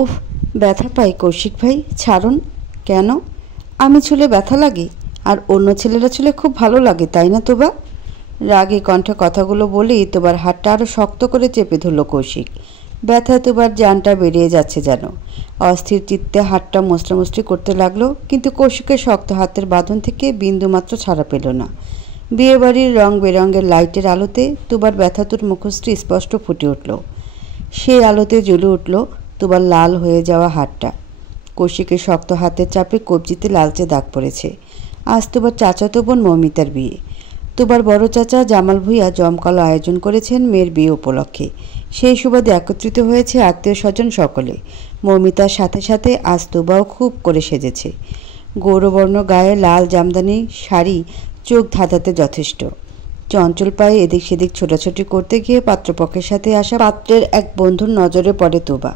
উফ, ব্যথা পাই কৌশিক ভাই, ছাড়ুন। কেন? আমি ছুলে ব্যথা লাগে, আর অন্য ছেলেরা ছুলে খুব ভালো লাগে, তাই না তোবা? রাগে কণ্ঠে কথাগুলো বলেই তোবার হাতটা আরও শক্ত করে চেপে ধরল কৌশিক। ব্যথায় তোবার জানটা বেরিয়ে যাচ্ছে যেন। অস্থির চিত্তে হাতটা মশলামশলি করতে লাগলো, কিন্তু কৌশিকের শক্ত হাতের বাঁধন থেকে বিন্দুমাত্র ছাড়া পেল না। বিয়েবাড়ির রং বেরঙের লাইটের আলোতে তোবার ব্যথাতুর মুখশ্রী স্পষ্ট ফুটে উঠল। সেই আলোতে জ্বলে উঠল তোবার লাল হয়ে যাওয়া হাতটা। কৌশিকের শক্ত হাতের চাপে কবজিতে লালচে দাগ পড়েছে। আজ তোবার চাচাতো বোন মৌমিতার বিয়ে। তোবার বড় চাচা জামাল ভূঁইয়া জমকালো আয়োজন করেছেন মেয়ের বিয়ে উপলক্ষে। সেই সুবাদে একত্রিত হয়েছে আত্মীয় স্বজন সকলে। মৌমিতার সাথে সাথে আজ তোবাও খুব করে সেজেছে। গৌরবর্ণ গায়ে লাল জামদানি শাড়ি চোখ ধাঁধাতে যথেষ্ট। চঞ্চল পায়ে এদিক সেদিক ছোটাছুটি করতে গিয়ে পাত্রপক্ষের সাথে আসা পাত্রের এক বন্ধুর নজরে পড়ে তোবা।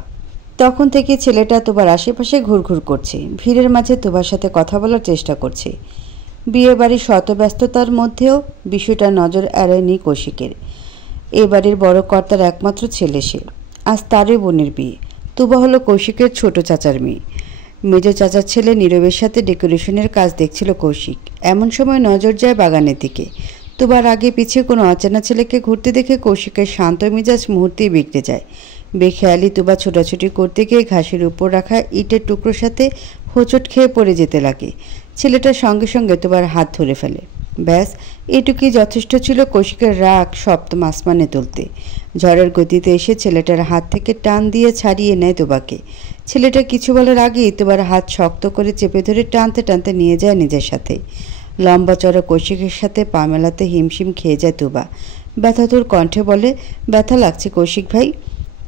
তখন থেকে ছেলেটা তোবার আশেপাশে ঘুরঘুর করছে, ভিড়ের মাঝে তোবার সাথে কথা বলার চেষ্টা করছে। বিয়ে বাড়ির শত ব্যস্ততার মধ্যেও বিষয়টা নজর এড়ায়নি কৌশিকের। এ বাড়ির বড় কর্তার একমাত্র ছেলে সে। আজ তারই বোনের বিয়ে। তোবা হলো কৌশিকের ছোট চাচার মেয়ে। মেজ চাচার ছেলে নীরবের সাথে ডেকোরেশনের কাজ দেখছিল কৌশিক। এমন সময় নজর যায় বাগানের দিকে। তোবার আগে পিছিয়ে কোনো অচেনা ছেলেকে ঘুরতে দেখে কৌশিকের শান্ত মেজাজ মুহূর্তেই বিগড়ে যায়। বেখেয়ালি তোবা ছোটাছুটি করতে গিয়ে ঘাসের উপর রাখা ইটের টুকরোর সাথে হোঁচট খেয়ে পড়ে যেতে লাগে। ছেলেটার সঙ্গে সঙ্গে তোবার হাত ধরে ফেলে। ব্যাস, এটুকুই যথেষ্ট ছিল কৌশিকের রাগ সপ্তম আসমানে তুলতে। ঝড়ের গতিতে এসে ছেলেটার হাত থেকে টান দিয়ে ছাড়িয়ে নেয় তোবাকে। ছেলেটা কিছু বলার আগেই তোবার হাত শক্ত করে চেপে ধরে টানতে টানতে নিয়ে যায় নিজের সাথে। লম্বা চড়া কৌশিকের সাথে পা মেলাতে হিমশিম খেয়ে যায় তোবা। ব্যথাতুর কণ্ঠে বলে, ব্যথা লাগছে কৌশিক ভাই।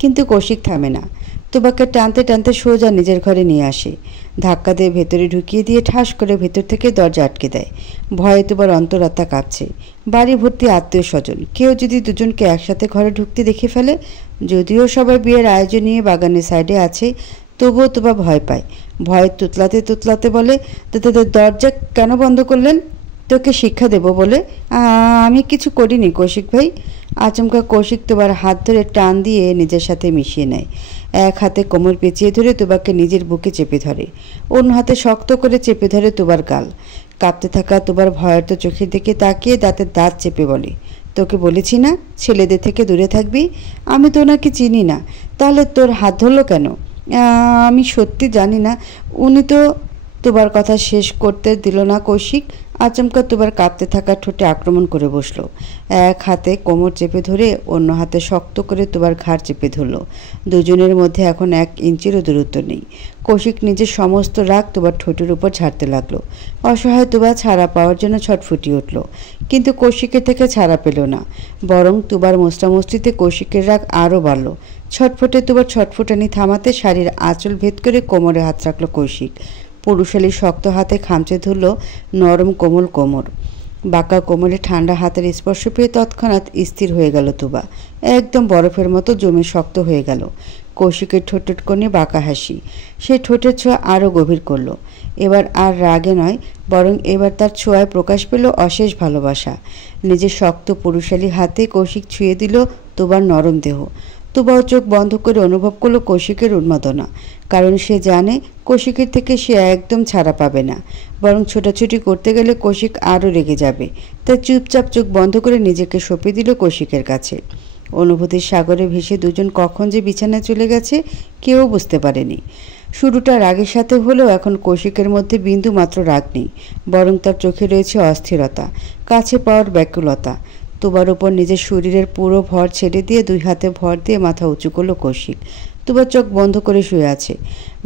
কিন্তু কৌশিক থামে না। তোবাকে টানতে টানতে সোজা নিজের ঘরে নিয়ে আসে। ধাক্কা দিয়ে ভেতরে ঢুকিয়ে দিয়ে ঠাস করে ভেতর থেকে দরজা আটকে দেয়। ভয়ে তোবার অন্তরাত্মা কাঁপছে। বাড়ি ভর্তি আত্মীয় স্বজন, কেউ যদি দুজনকে একসাথে ঘরে ঢুকতে দেখে ফেলে। যদিও সবাই বিয়ের আয়োজন নিয়ে বাগানের সাইডে আছে, তবুও তোবা ভয় পায়। ভয়ে তুতলাতে তুতলাতে বলে, দরজা কেন বন্ধ করলেন? তোকে শিক্ষা দেব বলে? আমি কিছু করিনি কৌশিক ভাই। আচমকা কৌশিক তোবার হাত ধরে টান দিয়ে নিজের সাথে মিশিয়ে নেয়। এক হাতে কোমর পেঁচিয়ে ধরে তোবাকে নিজের বুকে চেপে ধরে, অন্য হাতে শক্ত করে চেপে ধরে তোবার গাল। কাঁপতে থাকা তোবার ভয়ার্ত চোখের দিকে তাকিয়ে দাঁতের দাঁত চেপে বলে, তোকে বলেছি না ছেলেদের থেকে দূরে থাকবি? আমি তো ওনাকে চিনি না, তাহলে তোর হাত ধরলো কেন? আমি সত্যি জানি না। উনি তো। তোবার কথা শেষ করতে দিল না কৌশিক। আচমকা তোবার কাঁপতে থাকা ঠোঁটে আক্রমণ করে বসলো। এক হাতে কোমর চেপে ধরে অন্য হাতে শক্ত করে তোবার ঘাড় চেপে ধরলো। দুজনের মধ্যে এখন 1 ইঞ্চিরও দূরত্ব নেই। কৌশিক নিজের সমস্ত রাগ তোবার ঠোঁটের উপর ঝাড়তে লাগলো। অসহায় তোবা ছাড়া পাওয়ার জন্য ছটফুটিয়ে উঠল, কিন্তু কৌশিকের থেকে ছাড়া পেল না। বরং তোবার মোস্টামস্তিতে কৌশিকের রাগ আরও বাড়ল। ছটফটে তোবার ছটফটানি থামাতে শাড়ির আঁচল ভেদ করে কোমরে হাত রাখলো কৌশিক। পুরুষালী শক্ত হাতে খামচে ধরল নরম কোমল কোমর। বাঁকা কোমরে ঠান্ডা হাতের স্পর্শ পেয়ে তৎক্ষণাৎ স্থির হয়ে গেল তোবা। একদম বরফের মতো জমে শক্ত হয়ে গেল। কৌশিকের ঠোঁটের কোণে বাঁকা হাসি। সে ঠোঁটের ছোঁয়া আরও গভীর করল। এবার আর রাগে নয়, বরং এবার তার ছোঁয়ায় প্রকাশ পেল অশেষ ভালোবাসা। নিজের শক্ত পুরুষালী হাতে কৌশিক ছুঁয়ে দিল তোবার নরম দেহ। তোবাও চোখ বন্ধ করে অনুভব করলো কৌশিকের উন্মাদনা। কারণ সে জানে কৌশিকের থেকে সে একদম ছাড়া পাবে না, বরং ছোটাছুটি করতে গেলে কৌশিক আরও রেগে যাবে। তাই চুপচাপ চোখ বন্ধ করে নিজেকে সঁপে দিল কৌশিকের কাছে। অনুভূতির সাগরে ভেসে দুজন কখন যে বিছানায় চলে গেছে কেউ বুঝতে পারেনি। শুরুটা রাগের সাথে হলেও এখন কৌশিকের মধ্যে বিন্দু মাত্র রাগ নেই, বরং তার চোখে রয়েছে অস্থিরতা, কাছে পাওয়ার ব্যাকুলতা। তোবার উপর নিজের শরীরের পুরো ভর ছেড়ে দিয়ে 2 হাতে ভর দিয়ে মাথা উঁচু করলো কৌশিক। তোবার চোখ বন্ধ করে শুয়ে আছে।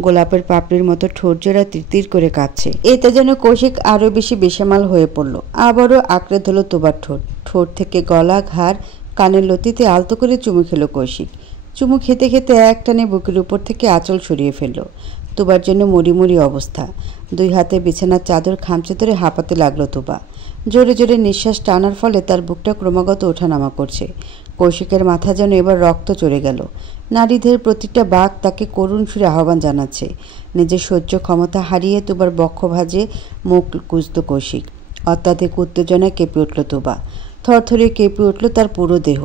গোলাপের পাপড়ির মতো ঠোঁট জোড়া তিরতির করে কাঁপছে। এতে যেন কৌশিক আরও বেশি বেসামাল হয়ে পড়ল। আবারও আঁকড়ে ধরল তোবার ঠোঁট। ঠোঁট থেকে গলা, ঘাড়, কানের লতিতে আলতো করে চুমু খেলো কৌশিক। চুমু খেতে খেতে একটানে বুকের উপর থেকে আঁচল সরিয়ে ফেলল। তোবার জন্য মরিমরি অবস্থা। 2 হাতে বিছানার চাদর খামচে ধরে হাঁপাতে লাগলো তোবা। জোরে জোরে নিঃশ্বাস টানার ফলে তার বুকটা ক্রমাগত ওঠানামা করছে। কৌশিকের মাথা যেন এবার রক্ত চড়ে গেল। নারীদের প্রতিটা বাক তাকে করুণ সুরে আহ্বান জানাচ্ছে। নিজের সহ্য ক্ষমতা হারিয়ে তোবার বক্ষ ভাজে মুখ কুঁজত কৌশিক। অত্যাধিক উত্তেজনায় কেঁপে উঠল তোবা। থরথরে কেঁপে উঠল তার পুরো দেহ।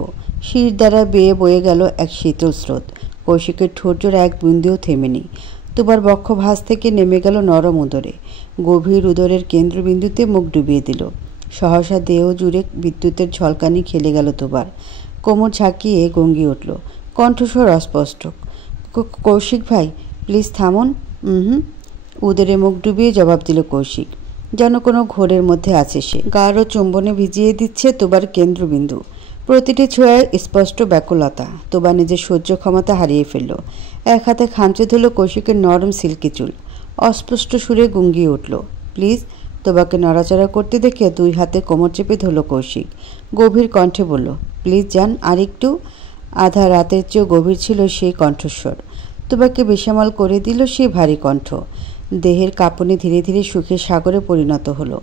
শির দ্বারা বেয়ে বয়ে গেল এক শীতল স্রোত। কৌশিকের ঠোঁটজোড়া এক বিন্দুও থেমেনি। তোবার বক্ষ ভাঁজ থেকে নেমে গেল নরম উদরে, গভীর উদরের কেন্দ্রবিন্দুতে মুখ ডুবিয়ে দিল। সহসা দেহ জুড়ে বিদ্যুতের ঝলকানি খেলে গেল তোবার। কোমর ঝাঁকিয়ে গঙ্গিয়ে উঠল, কণ্ঠস্বর অস্পষ্ট। কৌশিক ভাই, প্লিজ থামুন। উদরে মুখ ডুবিয়ে জবাব দিল কৌশিক, যেন কোনো ঘোরের মধ্যে আছে সে। গাঢ় চুম্বনে ভিজিয়ে দিচ্ছে তোবার কেন্দ্রবিন্দু। প্রতিটি ছোঁয়ায় স্পষ্ট ব্যাকুলতা। তোবা নিজের সহ্য ক্ষমতা হারিয়ে ফেলল। এক হাতে খামচে ধরল কৌশিকের নরম সিল্কি চুল। অস্পষ্ট সুরে গুঙ্গিয়ে উঠল, প্লিজ। তোবাকে নড়াচড়া করতে দেখে দুই হাতে কোমর চেপে ধরল কৌশিক। গভীর কণ্ঠে বলল, প্লিজ যান, আর একটু। আধা রাতের চেয়েও গভীর ছিল সেই কণ্ঠস্বর। তোবাকে বেসামাল করে দিল সেই ভারী কণ্ঠ। দেহের কাঁপুনি ধীরে ধীরে সুখের সাগরে পরিণত হলো।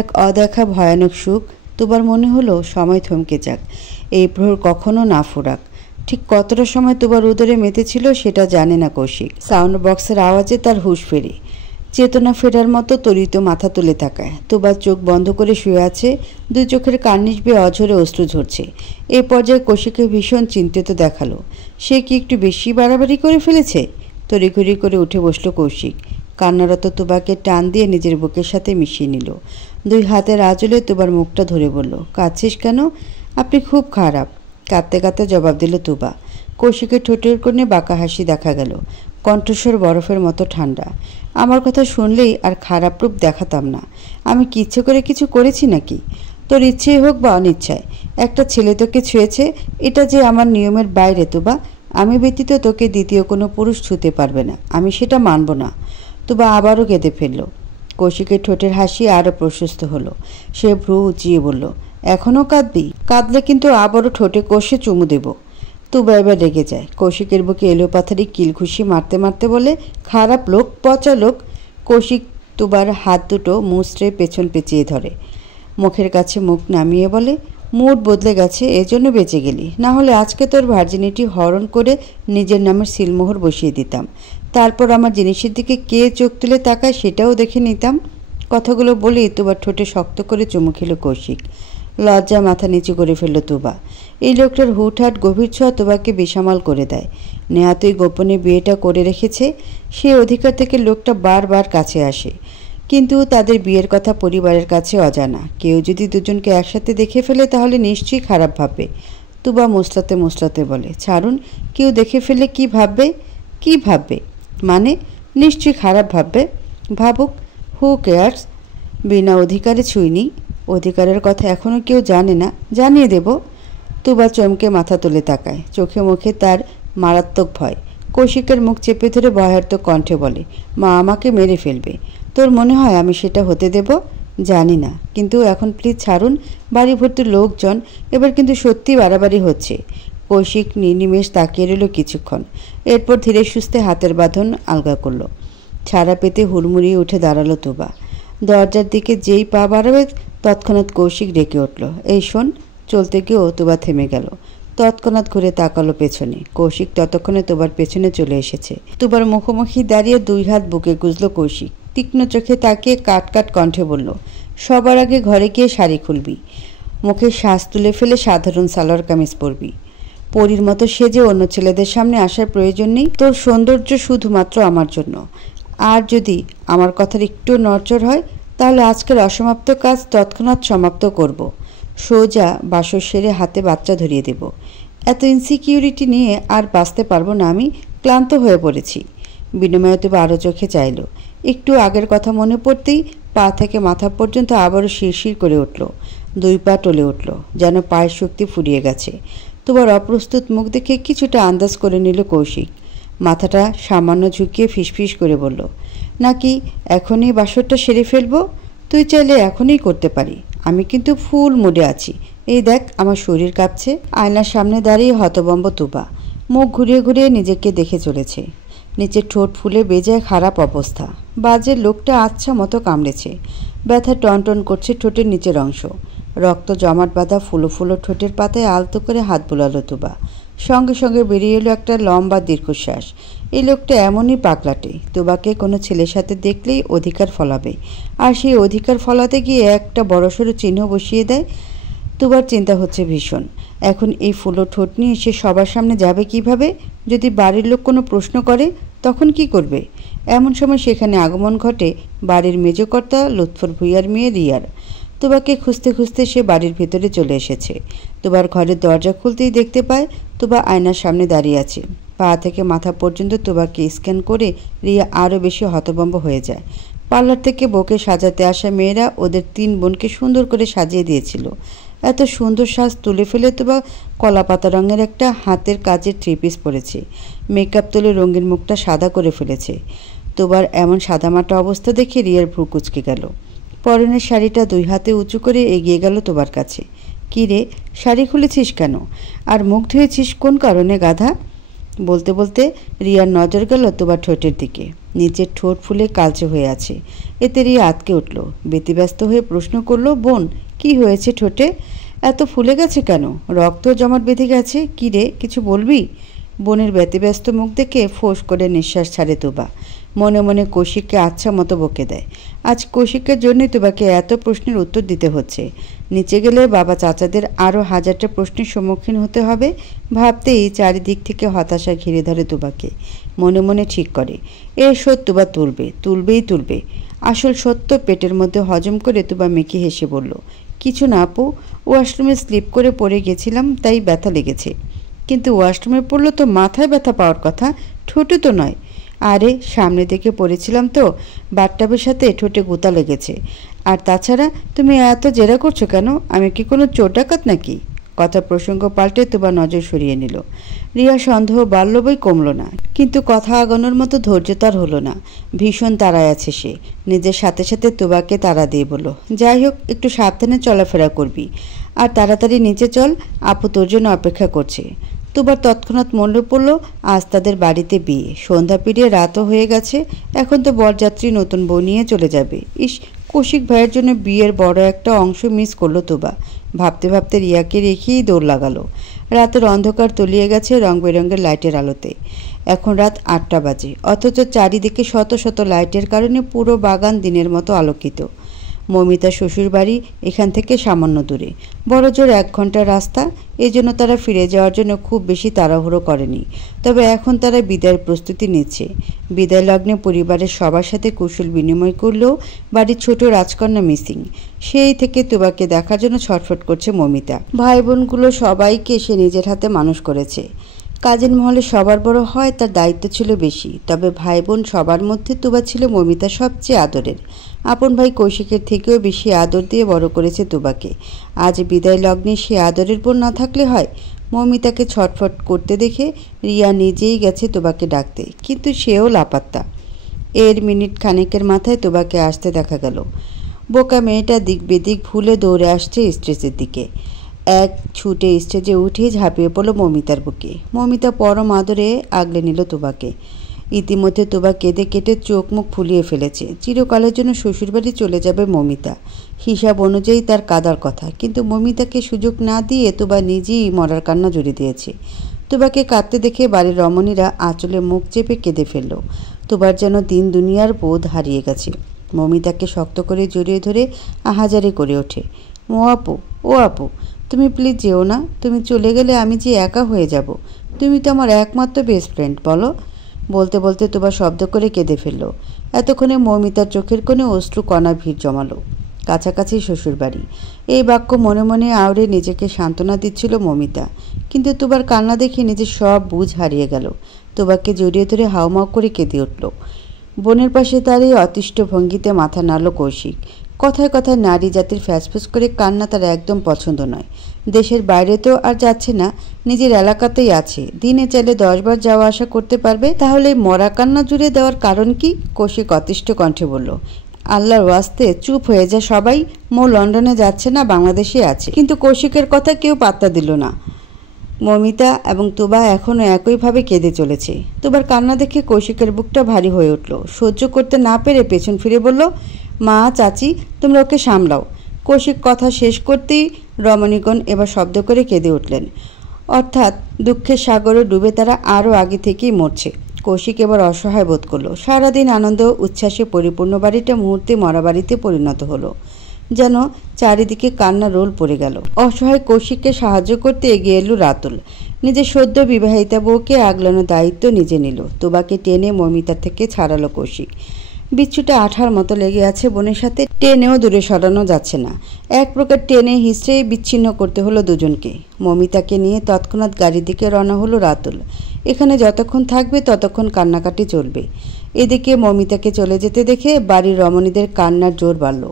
এক অদেখা ভয়ানক সুখ। তোবার মনে হলো সময় থমকে যাক, এই প্রহর কখনো না ফুরাক। ঠিক কতটা সময় তোবার উদরে মেতেছিল সেটা জানে না কৌশিক। সাউন্ড বক্সের আওয়াজে তার হুঁশ ফেরে, চেতনা ফেরার মতো তরিত মাথা তুলে তাকায়। তোবার চোখ বন্ধ করে শুয়ে আছে, দুই চোখের কার্নিশ বেয়ে অঝরে অশ্রু ঝরছে। এই পর্যায়ে কৌশিককে ভীষণ চিন্তিত দেখালো। সে কি একটু বেশি বাড়াবাড়ি করে ফেলেছে? তড়িঘড়ি করে উঠে বসলো কৌশিক। কান্নারত তোবাকে টান দিয়ে নিজের বুকের সাথে মিশিয়ে নিল। দুই হাতের আঁচলে তোবার মুখটা ধরে বলল, কাঁদছিস কেন? আপনি খুব খারাপ। কাঁদতে কাঁদতে জবাব দিল তোবা। কৌশিকের ঠোঁটের কোণে বাঁকা হাসি দেখা গেল, কণ্ঠস্বর বরফের মতো ঠান্ডা। আমার কথা শুনলেই আর খারাপ রূপ দেখাতাম না। আমি কি ইচ্ছে করে কিছু করেছি নাকি? তোর ইচ্ছেই হোক বা অনিচ্ছায় একটা ছেলে তোকে ছুঁয়েছে, এটা যে আমার নিয়মের বাইরে তোবা। আমি ব্যতীত তোকে দ্বিতীয় কোনো পুরুষ ছুঁতে পারবে না, আমি সেটা মানব না। তোবা আবারও কেঁদে ফেলল। কৌশিকের ঠোঁটের হাসি আরও প্রশস্ত হলো। সে ভ্রু উঁচিয়ে বলল, এখনও কাঁদবি? কাঁদলে কিন্তু আবারও ঠোঁটে কষে চুমু দেব। তোবা এবার রেগে যায়। কৌশিকের বুকে এলোপাথারি কিলঘুষি মারতে মারতে বলে, খারাপ লোক, পচা লোক। কৌশিক তোবার হাত দুটো মুচড়ে পেছন পেঁচিয়ে ধরে, মুখের কাছে মুখ নামিয়ে বলে, মুড বদলে গেছে, এজন্য বেঁচে গেলি। না হলে আজকে তোর ভার্জিনিটি হরণ করে নিজের নামের সিলমোহর বসিয়ে দিতাম। তারপর আমার জিনিসের দিকে কে চোখ তুলে তাকায় সেটাও দেখে নিতাম। কথাগুলো বলেই তোবার ঠোঁটে শক্ত করে চুমু খেল কৌশিক। লজ্জা মাথা নিচু করে ফেলল তোবা। এই লোকটার হুটহাট গভীর ছোঁয়া তোবাকে বেসামাল করে দেয়। নেহাতই গোপনে বিয়েটা করে রেখেছে, সে অধিকার থেকে লোকটা বারবার কাছে আসে। কিন্তু তাদের বিয়ের কথা পরিবারের কাছে অজানা। কেউ যদি দুজনকে একসাথে দেখে ফেলে তাহলে নিশ্চয়ই খারাপ ভাববে। তোবা মুচড়াতে মুচড়াতে বলে, ছাড়ুন, কেউ দেখে ফেলে কি ভাববে? কি ভাববে মানে? নিশ্চয়ই খারাপ ভাববে। ভাবুক, হু কেয়ার্স। বিনা অধিকারে ছুঁইনি। অধিকারের কথা এখনও কেউ জানে না, জানিয়ে দেব। তোবা চমকে মাথা তুলে তাকায়, চোখে মুখে তার মারাত্মক ভয়। কৌশিকের মুখ চেপে ধরে ভয়ার্ত কণ্ঠে বলে, মা আমাকে মেরে ফেলবে। তোর মনে হয় আমি সেটা হতে দেব? জানি না, কিন্তু এখন প্লিজ ছাড়ুন। বাড়ি ভর্তি লোকজন, এবার কিন্তু সত্যি বাড়াবাড়ি হচ্ছে। কৌশিক নির্নিমেষ তাকিয়ে রইল কিছুক্ষণ, এরপর ধীরে সুস্থে হাতের বাঁধন আলগা করল। ছাড়া পেতে হুড়মুড়িয়ে উঠে দাঁড়ালো তোবা। দরজার দিকে যেই পা বাড়াবে তৎক্ষণাৎ কৌশিক ডেকে উঠল, এই শোন। চলতে গিয়েও তোবা থেমে গেল। তৎক্ষণাৎ ঘুরে তাকালো পেছনে। কৌশিক ততক্ষণে তোবার পেছনে চলে এসেছে। তোবার মুখোমুখি দাঁড়িয়ে দুই হাত বুকে গুজল কৌশিক। তীক্ষ্ণ চোখে তাকিয়ে কাট কাট কণ্ঠে বলল, সবার আগে ঘরে গিয়ে শাড়ি খুলবি, মুখে শ্বাস তুলে ফেলে সাধারণ সালোয়ার কামিজ পরবি। পরীর মতো সেজে অন্য ছেলেদের সামনে আসার প্রয়োজন নেই। তোর সৌন্দর্য শুধুমাত্র আমার জন্য। আর যদি আমার কথার একটু নড়চড় হয় তাহলে আজকের অসমাপ্ত কাজ তৎক্ষণাৎ সমাপ্ত করব। সোজা বাসর সেরে হাতে বাচ্চা ধরিয়ে দেব। এত ইনসিকিউরিটি নিয়ে আর বাঁচতে পারবো না, আমি ক্লান্ত হয়ে পড়েছি। বিনিময়ে তবে আরও চোখে চাইল। একটু আগের কথা মনে পড়তেই পা থেকে মাথা পর্যন্ত আবারও শিরশির করে উঠল। দুই পা টলে উঠল, যেন পায়ের শক্তি ফুরিয়ে গেছে। তোমার অপ্রস্তুত মুখ দেখে কিছুটা আন্দাজ করে নিল কৌশিক। মাথাটা সামান্য ঝুঁকিয়ে ফিসফিস করে বলল, নাকি এখনই বাসরটা সেরে ফেলবো? তুই চাইলে এখনই করতে পারি, আমি কিন্তু ফুল মুডে আছি। এই দেখ আমার শরীর কাঁপছে। আয়নার সামনে দাঁড়িয়ে হতবম্ব তোবা মুখ ঘুরিয়ে ঘুরিয়ে নিজেকে দেখে চলেছে। নিচে ঠোঁট ফুলে বেজায় খারাপ অবস্থা। বাজের লোকটা আচ্ছা মতো কামড়েছে। ব্যথা টনটন করছে ঠোঁটের নিচের অংশ। রক্ত জমাট বাঁধা ফুলো ফুলো ঠোঁটের পাতায় আলতো করে হাত বোলালো তোবা। সঙ্গে সঙ্গে বেরিয়ে এলো একটা লম্বা দীর্ঘশ্বাস। এই লোকটা এমনই পাগলাটে, তোবাকে কোনো ছেলের সাথে দেখলেই অধিকার ফলাবে, আর সেই অধিকার ফলাতে গিয়ে একটা বড়সড় চিহ্ন বসিয়ে দেয়। তুবার চিন্তা হচ্ছে ভীষণ। এখন এই ফুলো ঠোঁট নিয়ে সে সবার সামনে যাবে কিভাবে? যদি বাড়ির লোক কোনো প্রশ্ন করে তখন কি করবে? এমন সময় সেখানে আগমন ঘটে বাড়ির মেজকর্তা লুৎফর ভূঁইয়ার মেয়ে রিয়ার। তুবাকে খুঁজতে খুঁজতে সে বাড়ির ভেতরে চলে এসেছে। তুবার ঘরের দরজা খুলতেই দেখতে পায় তুবা আয়নার সামনে দাঁড়িয়ে আছে। পা থেকে মাথা পর্যন্ত তুবাকে স্ক্যান করে রিয়া আরও বেশি হতভম্ব হয়ে যায়। পার্লার থেকে বউকে সাজাতে আসা মেয়েরা ওদের 3 বোনকে সুন্দর করে সাজিয়ে দিয়েছিল। এত সুন্দর সাজ তুলে ফেলে তুবা কলাপাতা রঙের একটা হাতের কাজের 3 পিস পরেছে। মেকআপ তুলে রঙিন মুখটা সাদা করে ফেলেছে। তুবার এমন সাদামাটা অবস্থা দেখে রিয়ার ভ্রু কুঁচকে গেল। পরনের শাড়িটা 2 হাতে উঁচু করে এগিয়ে গেল তুবার কাছে। কি রে, শাড়ি খুলেছিস কেন? আর মুখ ধুয়েছিস কোন কারণে গাধা? বলতে বলতে রিয়ার নজর গেল তুবার ঠোঁটের দিকে। নিচের ঠোঁট ফুলে কালচে হয়ে আছে। এতে রিয়া আটকে উঠল। ব্যতিব্যস্ত হয়ে প্রশ্ন করল, বোন কি হয়েছে ঠোঁটে? এত ফুলে গেছে কেন? রক্ত জমাট বেঁধে গেছে? কি রে, কিছু বলবি? বোনের ব্যতিব্যস্ত মুখ দেখে ফোঁস করে নিঃশ্বাস ছাড়ে তুবা। মনে মনে কৌশিককে আচ্ছা মতো বকে দেয়। আজ কৌশিকের জন্যই তুবাকে এত প্রশ্নের উত্তর দিতে হচ্ছে। নিচে গেলে বাবা চাচাদের আরও 1000টা প্রশ্নের সম্মুখীন হতে হবে ভাবতেই চারিদিক থেকে হতাশা ঘিরে ধরে তুবাকে। মনে মনে ঠিক করে এর শোধ তুবা তুলবেই। আসল সত্য পেটের মধ্যে হজম করে তুবা মেকি হেসে বলল, কিছু না আপু, ওয়াশরুমে স্লিপ করে পড়ে গেছিলাম তাই ব্যথা লেগেছে। কিন্তু ওয়াশরুমে পড়লো তো মাথায় ব্যথা পাওয়ার কথা, ঠোঁটে তো নয়। আরে সামনে থেকে পড়েছিলাম তো, বাথটাবের সাথে ঠোঁটে গুঁতা লেগেছে। আর তাছাড়া তুমি এত জেরা করছো কেন? আমি কি কোনো চোর ডাকাত নাকি? কথা প্রসঙ্গ পাল্টে তুবা নজর সরিয়ে নিল। রিয়া সন্দেহ বাড়ল বই কমল না, কিন্তু কথা আগানোর মতো ধৈর্য তার হলো না। ভীষণ তাড়ায় আছে সে। নিজের সাথে সাথে তুবাকে তাড়া দিয়ে বলল, যাই হোক একটু সাবধানে চলাফেরা করবি, আর তাড়াতাড়ি নিচে চল, আপু তোর জন্য অপেক্ষা করছে। তুবার তৎক্ষণাৎ মনে পড়ল আজ তাদের বাড়িতে বিয়ে, সন্ধ্যা পেরিয়ে রাতও হয়ে গেছে। এখন তো বরযাত্রী নতুন বউ নিয়ে চলে যাবে। ইস, কৌশিক ভাইয়ের জন্য বিয়ের বড় একটা অংশ মিস করলো তুবা। ভাবতে ভাবতে রিয়াকে রেখেই দৌড় লাগালো। রাতের অন্ধকার তলিয়ে গেছে রং বেরঙের লাইটের আলোতে। এখন রাত 8টা বাজে, অথচ চারিদিকে শত শত লাইটের কারণে পুরো বাগান দিনের মতো আলোকিত। মমিতার শ্বশুর বাড়ি এখান থেকে সামান্য দূরে, বড় জোর 1 ঘন্টার রাস্তা। এজন্য তারা ফিরে যাওয়ার জন্য খুব বেশি তাড়াহুড়ো করেনি। তবে এখন তারা বিদায়ের প্রস্তুতি নিচ্ছে। বিদায় লগ্নে পরিবারের সবার সাথে কুশল বিনিময় করলেও বাড়ির ছোট রাজকন্যা মিসিং। সেই থেকে তুবাকে দেখার জন্য ছটফট করছে মমিতা। ভাই বোনগুলো সবাইকে সে নিজের হাতে মানুষ করেছে। কাজের মহলে সবার বড় হয়, তার দায়িত্ব ছিল বেশি। তবে ভাই বোন সবার মধ্যে তুবা ছিল মমিতা সবচেয়ে আদরের। আপন ভাই কৌশিকের থেকেও বেশি আদর দিয়ে বড় করেছে তুবাকে। আজ বিদায় লগ্নে সে আদরের বোন না থাকলে হয়? মমিতাকে ছটফট করতে দেখে রিয়া নিজেই গেছে তুবাকে ডাকতে, কিন্তু সেও লাপাত্তা। এর মিনিট খানেকের মাথায় তুবাকে আসতে দেখা গেল। বোকা মেয়েটা দিক বেদিক ভুলে দৌড়ে আসছে স্টেজের দিকে। এক ছুটে স্টেজে উঠে ঝাঁপিয়ে পড়ল মমিতার বুকে। মমিতা পরম আদরে আগলে নিল তুবাকে। ইতিমধ্যে তুবা কেঁদে কেটে চোখ মুখ ফুলিয়ে ফেলেছে। চিরকালের জন্য শ্বশুরবাড়ি চলে যাবে মমিতা। হিসাব অনুযায়ী তার কাদার কথা, কিন্তু মমিতাকে সুযোগ না দিয়ে তুবা নিজেই মরার কান্না জড়িয়ে দিয়েছে। তুবাকে কাঁদতে দেখে বাড়ির রমণীরা আঁচলে মুখ চেপে কেঁদে ফেলল। তুবার যেন দিন দুনিয়ার বোধ হারিয়ে গেছে। মমিতাকে শক্ত করে জড়িয়ে ধরে আহাজারি করে ওঠে, ও আপু তুমি প্লিজ যেও না। তুমি চলে গেলে আমি যে একা হয়ে যাব। তুমি তো আমার একমাত্র বেস্ট ফ্রেন্ড, বলো। বলতে বলতে তুবা শব্দ করে কেঁদে ফেলল। এতক্ষণে মমিতার চোখের কোণে অশ্রু কণা ভিড় জমালো। কাছাকাছি শ্বশুরবাড়ি, এই বাক্য মনে মনে আওড়ে নিজেকে সান্ত্বনা দিচ্ছিল মমিতা। কিন্তু তুবার কান্না দেখে নিজের সব বুঝ হারিয়ে গেল। তুবাকে জড়িয়ে ধরে হাউমাউ করে কেঁদে উঠল। বোনের পাশে দাঁড়িয়ে অতিষ্ঠ ভঙ্গিতে মাথা নাড়ল কৌশিক। কথায় কথায় নারী জাতির ফ্যাসফ্যাস করে কান্না তার একদম পছন্দ নয়। দেশের বাইরে তো আর যাচ্ছে না, নিজের এলাকাতেই আছে। দিনে চাইলে 10 বার যাওয়া আসা করতে পারবে। তাহলে মরা কান্না জুড়ে দেওয়ার কারণ কি? কৌশিক অতিষ্ঠ কণ্ঠে বলল, আল্লাহর ওয়াস্তে চুপ হয়ে যা সবাই। মো লন্ডনে যাচ্ছে না, বাংলাদেশে আছে। কিন্তু কৌশিকের কথা কেউ পাত্তা দিল না। মমিতা এবং তুবা এখনও একইভাবে কেঁদে চলেছে। তুবার কান্না দেখে কৌশিকের বুকটা ভারী হয়ে উঠল। সহ্য করতে না পেরে পেছন ফিরে বলল, মা চাচি তোমরা ওকে সামলাও। কৌশিক কথা শেষ করতেই রমণীগণ এবার শব্দ করে কেঁদে উঠলেন। অর্থাৎ দুঃখের সাগরে ডুবে তারা আরও আগে থেকেই মরছে। কৌশিক এবার অসহায় বোধ করল। সারাদিন আনন্দ উচ্ছ্বাসে পরিপূর্ণ বাড়িটা মুহূর্তে মরা বাড়িতে পরিণত হলো। যেন চারিদিকে কান্না রোল পড়ে গেল। অসহায় কৌশিককে সাহায্য করতে এগিয়ে এলো রাতুল। নিজের সদ্য বিবাহিতা বউকে আগলানোর দায়িত্ব নিজে নিল। তোবাকে টেনে মমিতার থেকে ছাড়ালো কৌশিক। বিচ্ছুটা আঠার মতো লেগে আছে বোনের সাথে, টেনেও দূরে সরানো যাচ্ছে না। এক প্রকার টেনে হিসড়ে বিচ্ছিন্ন করতে হলো দুজনকে। মমিতাকে নিয়ে তৎক্ষণাৎ গাড়ির দিকে রওনা হলো রাতুল। এখানে যতক্ষণ থাকবে ততক্ষণ কান্নাকাটি চলবে। এদিকে মমিতাকে চলে যেতে দেখে বাড়ির রমণীদের কান্নার জোর বাড়ল।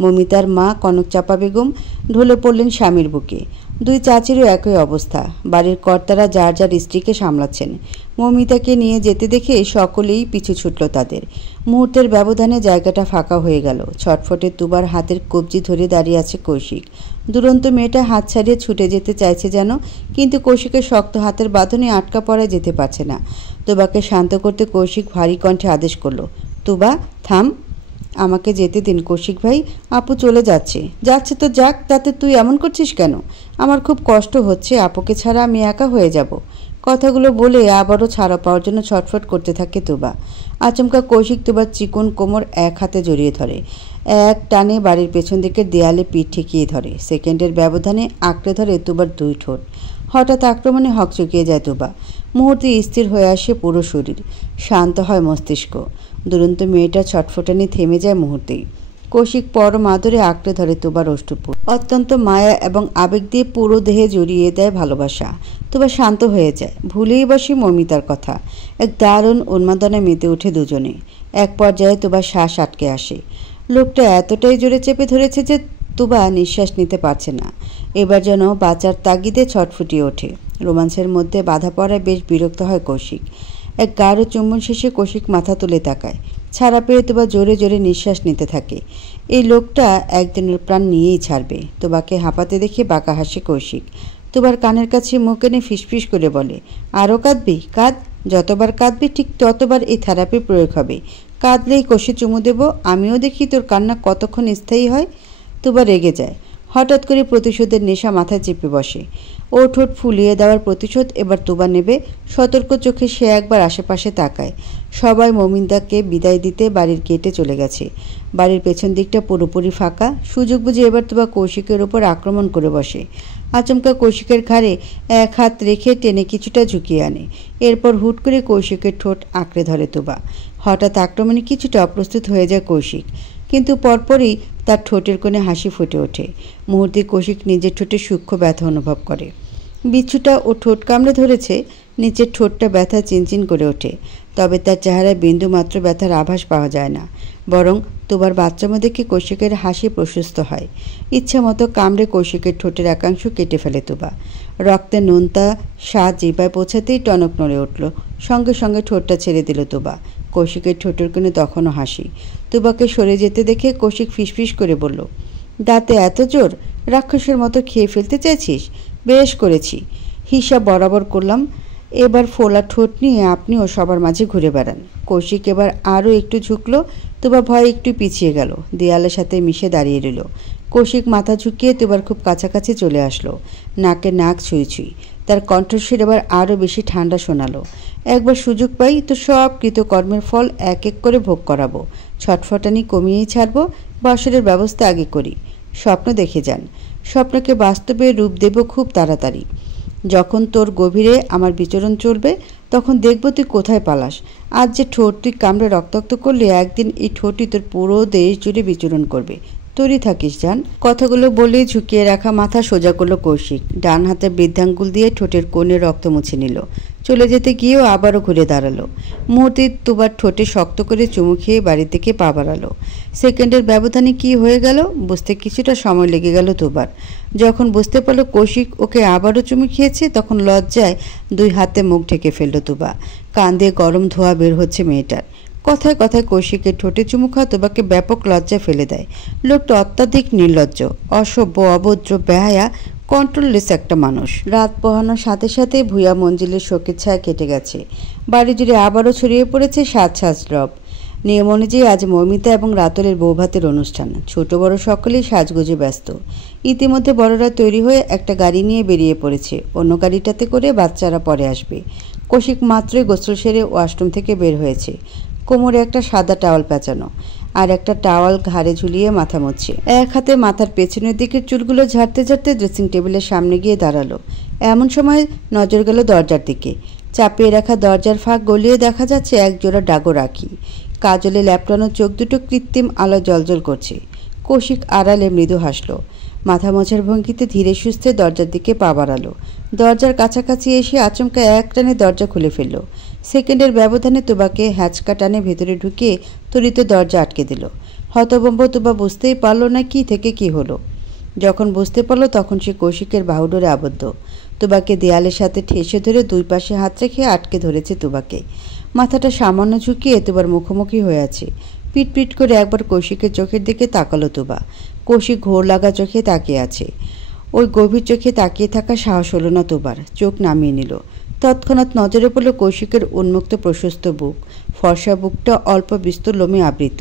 মমিতার মা কনকচাপা বেগম ঢলে পড়লেন স্বামীর বুকে। দুই চাচিরও একই অবস্থা। বাড়ির কর্তারা যার যার স্ত্রীকে সামলাচ্ছেন। মমিতাকে নিয়ে যেতে দেখে সকলেই পিছু ছুটল তাদের। মুহূর্তের ব্যবধানে জায়গাটা ফাঁকা হয়ে গেল। ছটফটে তুবার হাতের কবজি ধরে দাঁড়িয়ে আছে কৌশিক। দুরন্ত মেয়েটা হাত ছাড়িয়ে ছুটে যেতে চাইছে যেন, কিন্তু কৌশিকের শক্ত হাতের বাঁধনে আটকা পড়ায় যেতে পারছে না। তুবাকে শান্ত করতে কৌশিক ভারী কণ্ঠে আদেশ করল, তুবা থাম, আমাকে যেতে দিন কৌশিক ভাই, আপু চলে যাচ্ছে। যাচ্ছে তো যাক, তাতে তুই এমন করছিস কেন? আমার খুব কষ্ট হচ্ছে, আপুকে ছাড়া আমি একা হয়ে যাব। কথাগুলো বলে আবারও ছাড়া পাওয়ার জন্য ছটফট করতে থাকে তুবা। আচমকা কৌশিক তুবার চিকন কোমর এক হাতে জড়িয়ে ধরে, এক টানে বাড়ির পেছন দিকের দেয়ালে পিঠ ঠেকিয়ে ধরে। সেকেন্ডের ব্যবধানে আঁকড়ে ধরে তুবার দুই ঠোঁট। হঠাৎ আক্রমণে হকচকিয়ে যায় তুবা। মুহূর্তে স্থির হয়ে আসে পুরো শরীর, শান্ত হয় মস্তিষ্ক। দুরন্ত মেয়েটার ছটফটানি থেমে যায় মুহূর্তেই। কৌশিক পরম আদরে আঁকড়ে ধরে তুবার ওষ্ঠপুর। অত্যন্ত মায়া এবং আবেগ দিয়ে পুরো দেহে জড়িয়ে দেয় ভালোবাসা। তুবা শান্ত হয়ে যায়, ভুলেই বসে মমিতার কথা। এক দারুণ উন্মাদনায় মেতে ওঠে দুজনে। এক পর্যায়ে তুবার শ্বাস আটকে আসে। লোকটা এতটাই জোরে চেপে ধরেছে যে তুবা নিঃশ্বাস নিতে পারছে না। এবার যেন বাঁচার তাগিদে ছটফুটিয়ে ওঠে। রোমাঞ্চের মধ্যে বাধা পড়ায় বেশ বিরক্ত হয় কৌশিক। এক গাঢ় চুম্বন শেষে কৌশিক মাথা তুলে তাকায়। ছাড়া পেয়ে তোবা জোরে জোরে নিঃশ্বাস নিতে থাকে। এই লোকটা একদিনের প্রাণ নিয়েই ছাড়বে। তোবাকে হাঁপাতে দেখে বাঁকা হাসে কৌশিক। তোবার কানের কাছে মুখ এনে ফিসফিস করে বলে, আরও কাঁদবি? কাঁদ, যতবার কাঁদবি ঠিক ততবার এই থেরাপির প্রয়োগ হবে। কাঁদলেই কষে চুমু দেব, আমিও দেখি তোর কান্না কতক্ষণ স্থায়ী হয়। তোবা রেগে যায়। হঠাৎ করে প্রতিশোধের নেশা মাথায় চেপে বসে। ও ঠোঁট ফুলিয়ে দেওয়ার প্রতিশোধ এবার তুবা নেবে। সতর্ক চোখে সে একবার আশেপাশে তাকায়। সবাই মমিন্দাকে বিদায় দিতে বাড়ির গেটে চলে গেছে। বাড়ির পেছন দিকটা পুরোপুরি ফাঁকা। সুযোগ বুঝে এবার তুবা কৌশিকের ওপর আক্রমণ করে বসে। আচমকা কৌশিকের ঘাড়ে এক হাত রেখে টেনে কিছুটা ঝুঁকিয়ে আনে। এরপর হুট করে কৌশিকের ঠোঁট আঁকড়ে ধরে তুবা। হঠাৎ আক্রমণে কিছুটা অপ্রস্তুত হয়ে যায় কৌশিক, কিন্তু পরপরই তার ঠোঁটের কোণে হাসি ফুটে ওঠে। মুহূর্তে কৌশিক নিজের ঠোঁটে সূক্ষ্ম ব্যথা অনুভব করে। বিচ্ছুটা ও ঠোঁট কামড়ে ধরেছে, নিচের ঠোঁটটা ব্যথা চিনচিন করে ওঠে। তবে তার চেহারায় বিন্দুমাত্র ব্যথার আভাস পাওয়া যায় না, বরং তোবার বাচ্চামো দেখে কৌশিকের হাসি প্রশস্ত হয়। ইচ্ছা মতো কামড়ে কৌশিকের ঠোঁটের একাংশ কেটে ফেলে তুবা। রক্তে নোনতা স্বাদ জিভায় পৌঁছাতেই টনক নড়ে উঠল। সঙ্গে সঙ্গে ঠোঁটটা ছেড়ে দিল তুবা। কৌশিকের ঠোঁটের কোণে তখনও হাসি। তুবাকে সরে যেতে দেখে কৌশিক ফিসফিস করে বলল, দাঁতে এত জোর, রাক্ষসের মতো খেয়ে ফেলতে চাইছিস? বেশ করেছি, হিসাব বরাবর করলাম। এবার ফোলা ঠোঁট নিয়ে আপনিও সবার মাঝে ঘুরে বেড়ান। কৌশিক এবার আরও একটু ঝুঁকলো। তুবা ভয়ে একটু পিছিয়ে গেল, দেয়ালের সাথে মিশে দাঁড়িয়ে রইল। কৌশিক মাথা ঝুঁকিয়ে তুবার খুব কাছাকাছি চলে আসলো। নাকে নাক ছুঁই ছুঁই। তার কণ্ঠস্বর এবার আরও বেশি ঠান্ডা শোনালো। একবার সুযোগ পাই তো সব কৃতকর্মের ফল এক এক করে ভোগ করাবো। ছটফটানি কমিয়েই ছাড়বো। বাসরের ব্যবস্থা আগে করি। স্বপ্ন দেখে যান, স্বপ্নকে বাস্তবে রূপ দেব খুব তাড়াতাড়ি। যখন তোর গভীরে আমার বিচরণ চলবে তখন দেখব তুই কোথায় পালাস। আজ যে ঠোঁট তুই কামড়ে রক্তাক্ত করলে, একদিন এই ঠোঁটই তোর পুরো দেশ জুড়ে বিচরণ করবে। তৈরি থাকিস জান। কথাগুলো বলে ঝুঁকিয়ে রাখা মাথা সোজা করলো কৌশিক। ডান হাতে বৃদ্ধাঙ্গুল দিয়ে ঠোঁটের কোণে রক্ত মুছে নিল। চলে যেতে গিয়েও আবারও ঘুরে দাঁড়ালো। মুহূর্তে তুবার ঠোঁটে শক্ত করে চুমু খেয়ে বাড়ি থেকে পা বাড়ালো। সেকেন্ডের ব্যবধানে কি হয়ে গেল বুঝতে কিছুটা সময় লেগে গেল তুবার। যখন বুঝতে পারলো কৌশিক ওকে আবারও চুমু খেয়েছে, তখন লজ্জায় দুই হাতে মুখ ঢেকে ফেলল তুবা। কান দিয়ে গরম ধোঁয়া বের হচ্ছে মেয়েটার। কথায় কথায় কৌশিকের ঠোঁটে চুমু খাওয়া তোবাকে ব্যাপক লজ্জায় ফেলে দেয়। লোকটা অত্যাধিক নির্লজ্জ, অসভ্য, অভদ্র, বেহায়া, কন্ট্রোললেস একটা মানুষ। রাত পোহানোর সাথে সাথে ভূয়া মঞ্জিলের শোকের ছায়া কেটে গেছে। বাড়ি জুড়ে আবারও ছড়িয়ে পড়েছে সাজ সাজ রব। নিয়ম অনুযায়ী আজ মমিতা এবং রাতুলের বৌভাতের অনুষ্ঠান। ছোট বড় সকলেই সাজগোজে ব্যস্ত। ইতিমধ্যে বড়রা তৈরি হয়ে একটা গাড়ি নিয়ে বেরিয়ে পড়েছে। অন্য গাড়িটাতে করে বাচ্চারা পরে আসবে। কৌশিক মাত্রই গোসল সেরে ওয়াশরুম থেকে বের হয়েছে। কোমরে একটা সাদা টাওয়াল পেঁচানো। আর একটা টাওয়াল ঘাড়ে ঝুলিয়ে মাথা মুছছে। এক হাতে মাথার পেছনের দিকের চুলগুলো ঝাড়তে ঝাড়তে ড্রেসিং টেবিলের সামনে গিয়ে দাঁড়ালো। এমন সময় নজর গেল দরজার দিকে। চাপিয়ে রাখা দরজার ফাঁক গলিয়ে দেখা যাচ্ছে এক জোড়া ডাগর আঁখি। কাজলে ল্যাপটানো চোখ দুটো কৃত্রিম আলো জ্বলজ্বল করছে। কৌশিক আড়ালে মৃদু হাসল। মাথা মোছার ভঙ্গিতে ধীরে সুস্থে দরজার দিকে পা বাড়ালো। দরজার কাছাকাছি এসে আচমকা এক টানে দরজা খুলে ফেলল। সেকেন্ডের ব্যবধানে তুবাকে হ্যাচকা টানে ভেতরে ঢুকিয়ে ত্বরিত দরজা আটকে দিল। হতভম্ব তুবা বুঝতেই পারল না কি থেকে কি হলো। যখন বুঝতে পারল তখন সে কৌশিকের বাহুডোরে আবদ্ধ। তুবাকে দেয়ালের সাথে ঠেসে ধরে দুই পাশে হাত রেখে আটকে ধরেছে তুবাকে। মাথাটা সামান্য ঝুঁকিয়ে তুবার মুখোমুখি হয়ে আছে। পিট পিট করে একবার কৌশিকের চোখের দিকে তাকালো তুবা। কৌশিক ঘোর লাগা চোখে তাকিয়ে আছে। ওই গভীর চোখে তাকিয়ে থাকা সাহস হলো না তুবার। চোখ নামিয়ে নিল। তৎক্ষণাৎ নজরে পড়ল কৌশিকের উন্মুক্ত প্রশস্ত বুক। ফর্সা বুকটা অল্প বিস্তর লোমে আবৃত।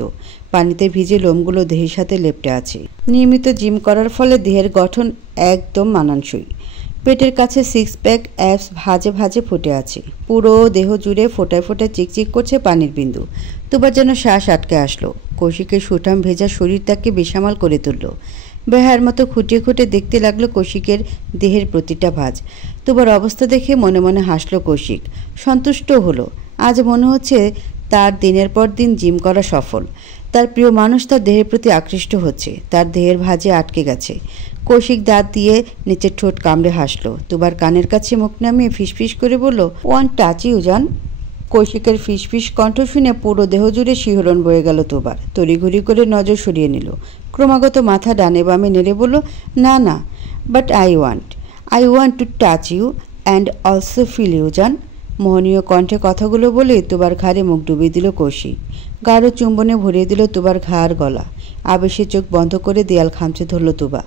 পানিতে ভিজে লোমগুলো দেহের সাথে লেপ্টে আছে। নিয়মিত জিম করার ফলে দেহের গঠন একদম মানানসই। পেটের কাছে সিক্স প্যাক অ্যাবস ভাজে ভাজে ফুটে আছে। পুরো দেহ জুড়ে ফোটায় ফোটায় চিকচিক করছে পানির বিন্দু। তুবার যেন শ্বাস আটকে আসলো। কৌশিকের সুঠাম ভেজা শরীর তাকে বেসামাল করে তুলল। বেহার মতো খুঁটিয়ে খুঁটে দেখতে লাগলো কৌশিকের দেহের প্রতিটা ভাঁজ। তুবার অবস্থা দেখে মনে মনে হাসলো কৌশিক। সন্তুষ্ট হলো। আজ মনে হচ্ছে তার দিনের পর দিন জিম করা সফল। তার প্রিয় মানুষ তার দেহের প্রতি আকৃষ্ট হচ্ছে। তার দেহের ভাঁজে আটকে গেছে। কৌশিক দাঁত দিয়ে নিচের ঠোঁট কামড়ে হাসলো। তুবার কানের কাছে মুখ নামিয়ে ফিসফিস করে বলল, ওয়ান টাচ ইউ জান। কৌশিকের ফিসফিস কণ্ঠ শুনে পুরো দেহ জুড়ে শিহরণ বয়ে গেল তুবার। তড়িঘড়ি করে নজর সরিয়ে নিল। ক্রমাগত মাথা ডানে বামে নেড়ে বলল, না না, but I want to touch you and also feel you জান। মোহনীয় কণ্ঠে কথাগুলো বলে তুবার ঘাড়ে মুখ ডুবিয়ে দিল কৌশিক। গাঢ় চুম্বনে ভরিয়ে দিল তুবার ঘাড় গলা। আবেশে চোখ বন্ধ করে দেয়াল খামচে ধরল তুবা।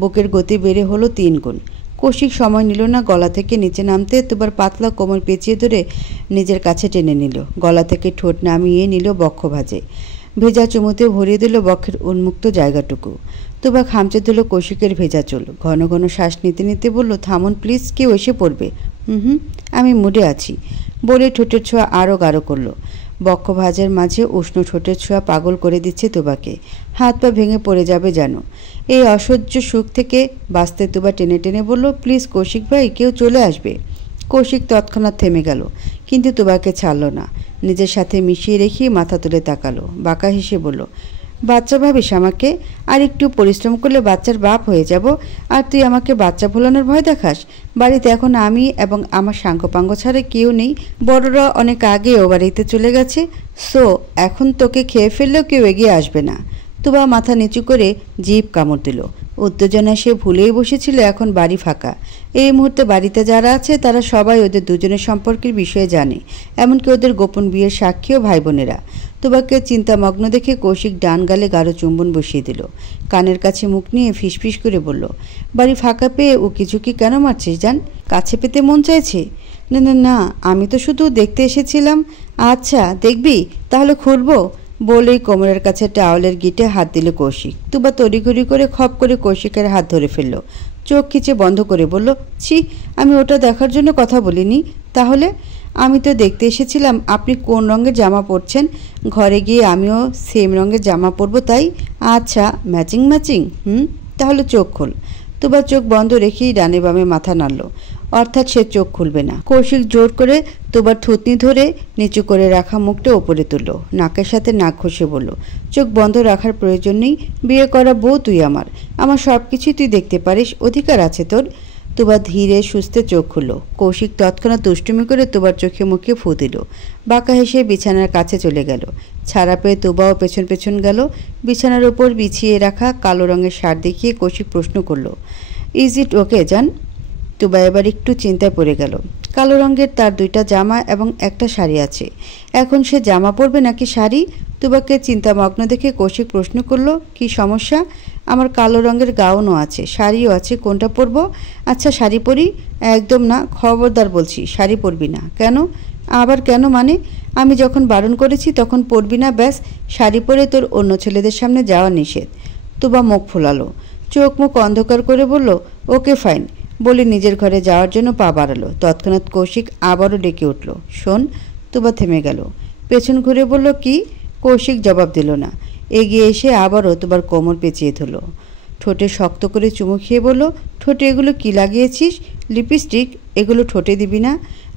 বুকের গতি বেড়ে হলো 3 গুণ। কৌশিক সময় নিল না গলা থেকে নিচে নামতে। তুবার পাতলা কোমর পেঁচিয়ে ধরে নিজের কাছে টেনে নিল। গলা থেকে ঠোঁট নামিয়ে নিল বক্ষ ভাঁজে। ভেজা চুমুতে ভরিয়ে দিল বক্ষের উন্মুক্ত জায়গাটুকু। তুবা খামচে দিল কৌশিকের ভেজা চুল। ঘন ঘন শ্বাস নিতে নিতে বলল, থামুন প্লিজ, কেউ এসে পড়বে। আমি মুডে আছি বলে ঠোঁটের ছোঁয়া আরও গাঢ় করল। বক্ষ ভাঁজের মাঝে উষ্ণ ঠোঁটের ছোঁয়া পাগল করে দিচ্ছে তুবাকে। হাত পা ভেঙে পড়ে যাবে যেন। এই অসহ্য সুখ থেকে বাঁচতে তুবা টেনে টেনে বলল, প্লিজ কৌশিক ভাই, কেউ চলে আসবে। কৌশিক তৎক্ষণাৎ থেমে গেল, কিন্তু তুবাকে ছাড়ল না। নিজের সাথে মিশিয়ে রেখে মাথা তুলে তাকালো। বাঁকা হেসে বলল, বাচ্চা ভাবিস আমাকে? আর একটু পরিশ্রম করলে বাচ্চার বাপ হয়ে যাব, আর তুই আমাকে বাচ্চা ভোলানোর ভয় দেখাস? বাড়িতে এখন আমি এবং আমার সাঙ্গপাঙ্গ ছাড়া কেউ নেই। বড়রা অনেক আগে ও বাড়িতে চলে গেছে। সো এখন তোকে খেয়ে ফেললেও কেউ এগিয়ে আসবে না। তুবা মাথা নিচু করে জিভ কামড় দিল। উত্তেজনা সে ভুলেই বসেছিল। এখন বাড়ি ফাঁকা। এই মুহূর্তে বাড়িতে যারা আছে তারা সবাই ওদের দুজনের সম্পর্কের বিষয়ে জানে, এমনকি ওদের গোপন বিয়ের সাক্ষীও ভাই বোনেরা। তুবাকে চিন্তামগ্ন দেখে কৌশিক ডান গালে গাঢ় চুম্বন বসিয়ে দিল। কানের কাছে মুখ নিয়ে ফিসফিস করে বলল, বাড়ি ফাঁকা পেয়ে উকিঝুঁকি কেন মারছিস জান? কাছে পেতে মন চাইছে? না না না, আমি তো শুধু দেখতে এসেছিলাম। আচ্ছা দেখবি, তাহলে খুলবো বলেই কোমরের কাছে টাওয়ালের গিটে হাত দিল কৌশিক। তুবা তড়িঘড়ি করে খপ করে কৌশিকের হাত ধরে ফেলল। চোখ খিচে বন্ধ করে বলল, ছি, আমি ওটা দেখার জন্য কথা বলিনি। তাহলে? আমি তো দেখতে এসেছিলাম আপনি কোন রঙের জামা পরছেন। ঘরে গিয়ে আমিও সেম রঙের জামা পরবো তাই। আচ্ছা, ম্যাচিং ম্যাচিং। তাহলে চোখ খোল। তুবা চোখ বন্ধ রেখেই ডানে বামে মাথা নাড়ল। অর্থাৎ সে চোখ খুলবে না। কৌশিক জোর করে তুবার থুতনি ধরে নিচু করে রাখা মুখটা ওপরে তুলল। নাকের সাথে নাক ঘষে বলল, চোখ বন্ধ রাখার প্রয়োজন নেই। বিয়ে করা বউ তুই আমার সব কিছুই তুই দেখতে পারিস, অধিকার আছে তোর। তুবা ধীরে সুস্থে চোখ খুলল। কৌশিক তৎক্ষণাৎ দুষ্টুমি করে তুবার চোখে মুখে ফু দিল। বাঁকা হেসে বিছানার কাছে চলে গেল। ছাড়া পেয়ে তুবাও পেছন পেছন গেল। বিছানার ওপর বিছিয়ে রাখা কালো রঙের শার্ট দেখিয়ে কৌশিক প্রশ্ন করল, ইজ ইট ওকে জান? তুবা এবার একটু চিন্তায় পড়ে গেল। কালো রঙের তার 2টা জামা এবং একটা শাড়ি আছে। এখন সে জামা পরবে নাকি শাড়ি? তুবাকে চিন্তামগ্ন দেখে কৌশিক প্রশ্ন করল, কি সমস্যা? আমার কালো রঙের গাউনও আছে, শাড়িও আছে, কোনটা পরবো? আচ্ছা শাড়ি পরি। একদম না, খবরদার বলছি, শাড়ি পরবি না। কেন? আবার কেন মানে? আমি যখন বারণ করেছি তখন পরবি না, ব্যাস। শাড়ি পরে তোর অন্য ছেলেদের সামনে যাওয়া নিষেধ। তুবা মুখ ফোলালো, চোখ মুখ অন্ধকার করে বলল, ওকে ফাইন বলে নিজের ঘরে যাওয়ার জন্য পা বাড়ালো। তৎক্ষণাৎ কৌশিক আবারও ডেকে উঠল, শোন। তুবা থেমে গেল। পেছন ঘুরে বলল, কি? কৌশিক জবাব দিল না। এগিয়ে এসে আবারও তোবার কোমর পেঁচিয়ে ধরল। ঠোঁটে শক্ত করে চুমু খেয়ে বলল, ঠোঁটে এগুলো কি লাগিয়েছিস? লিপস্টিক? এগুলো ঠোঁটে দিবি না,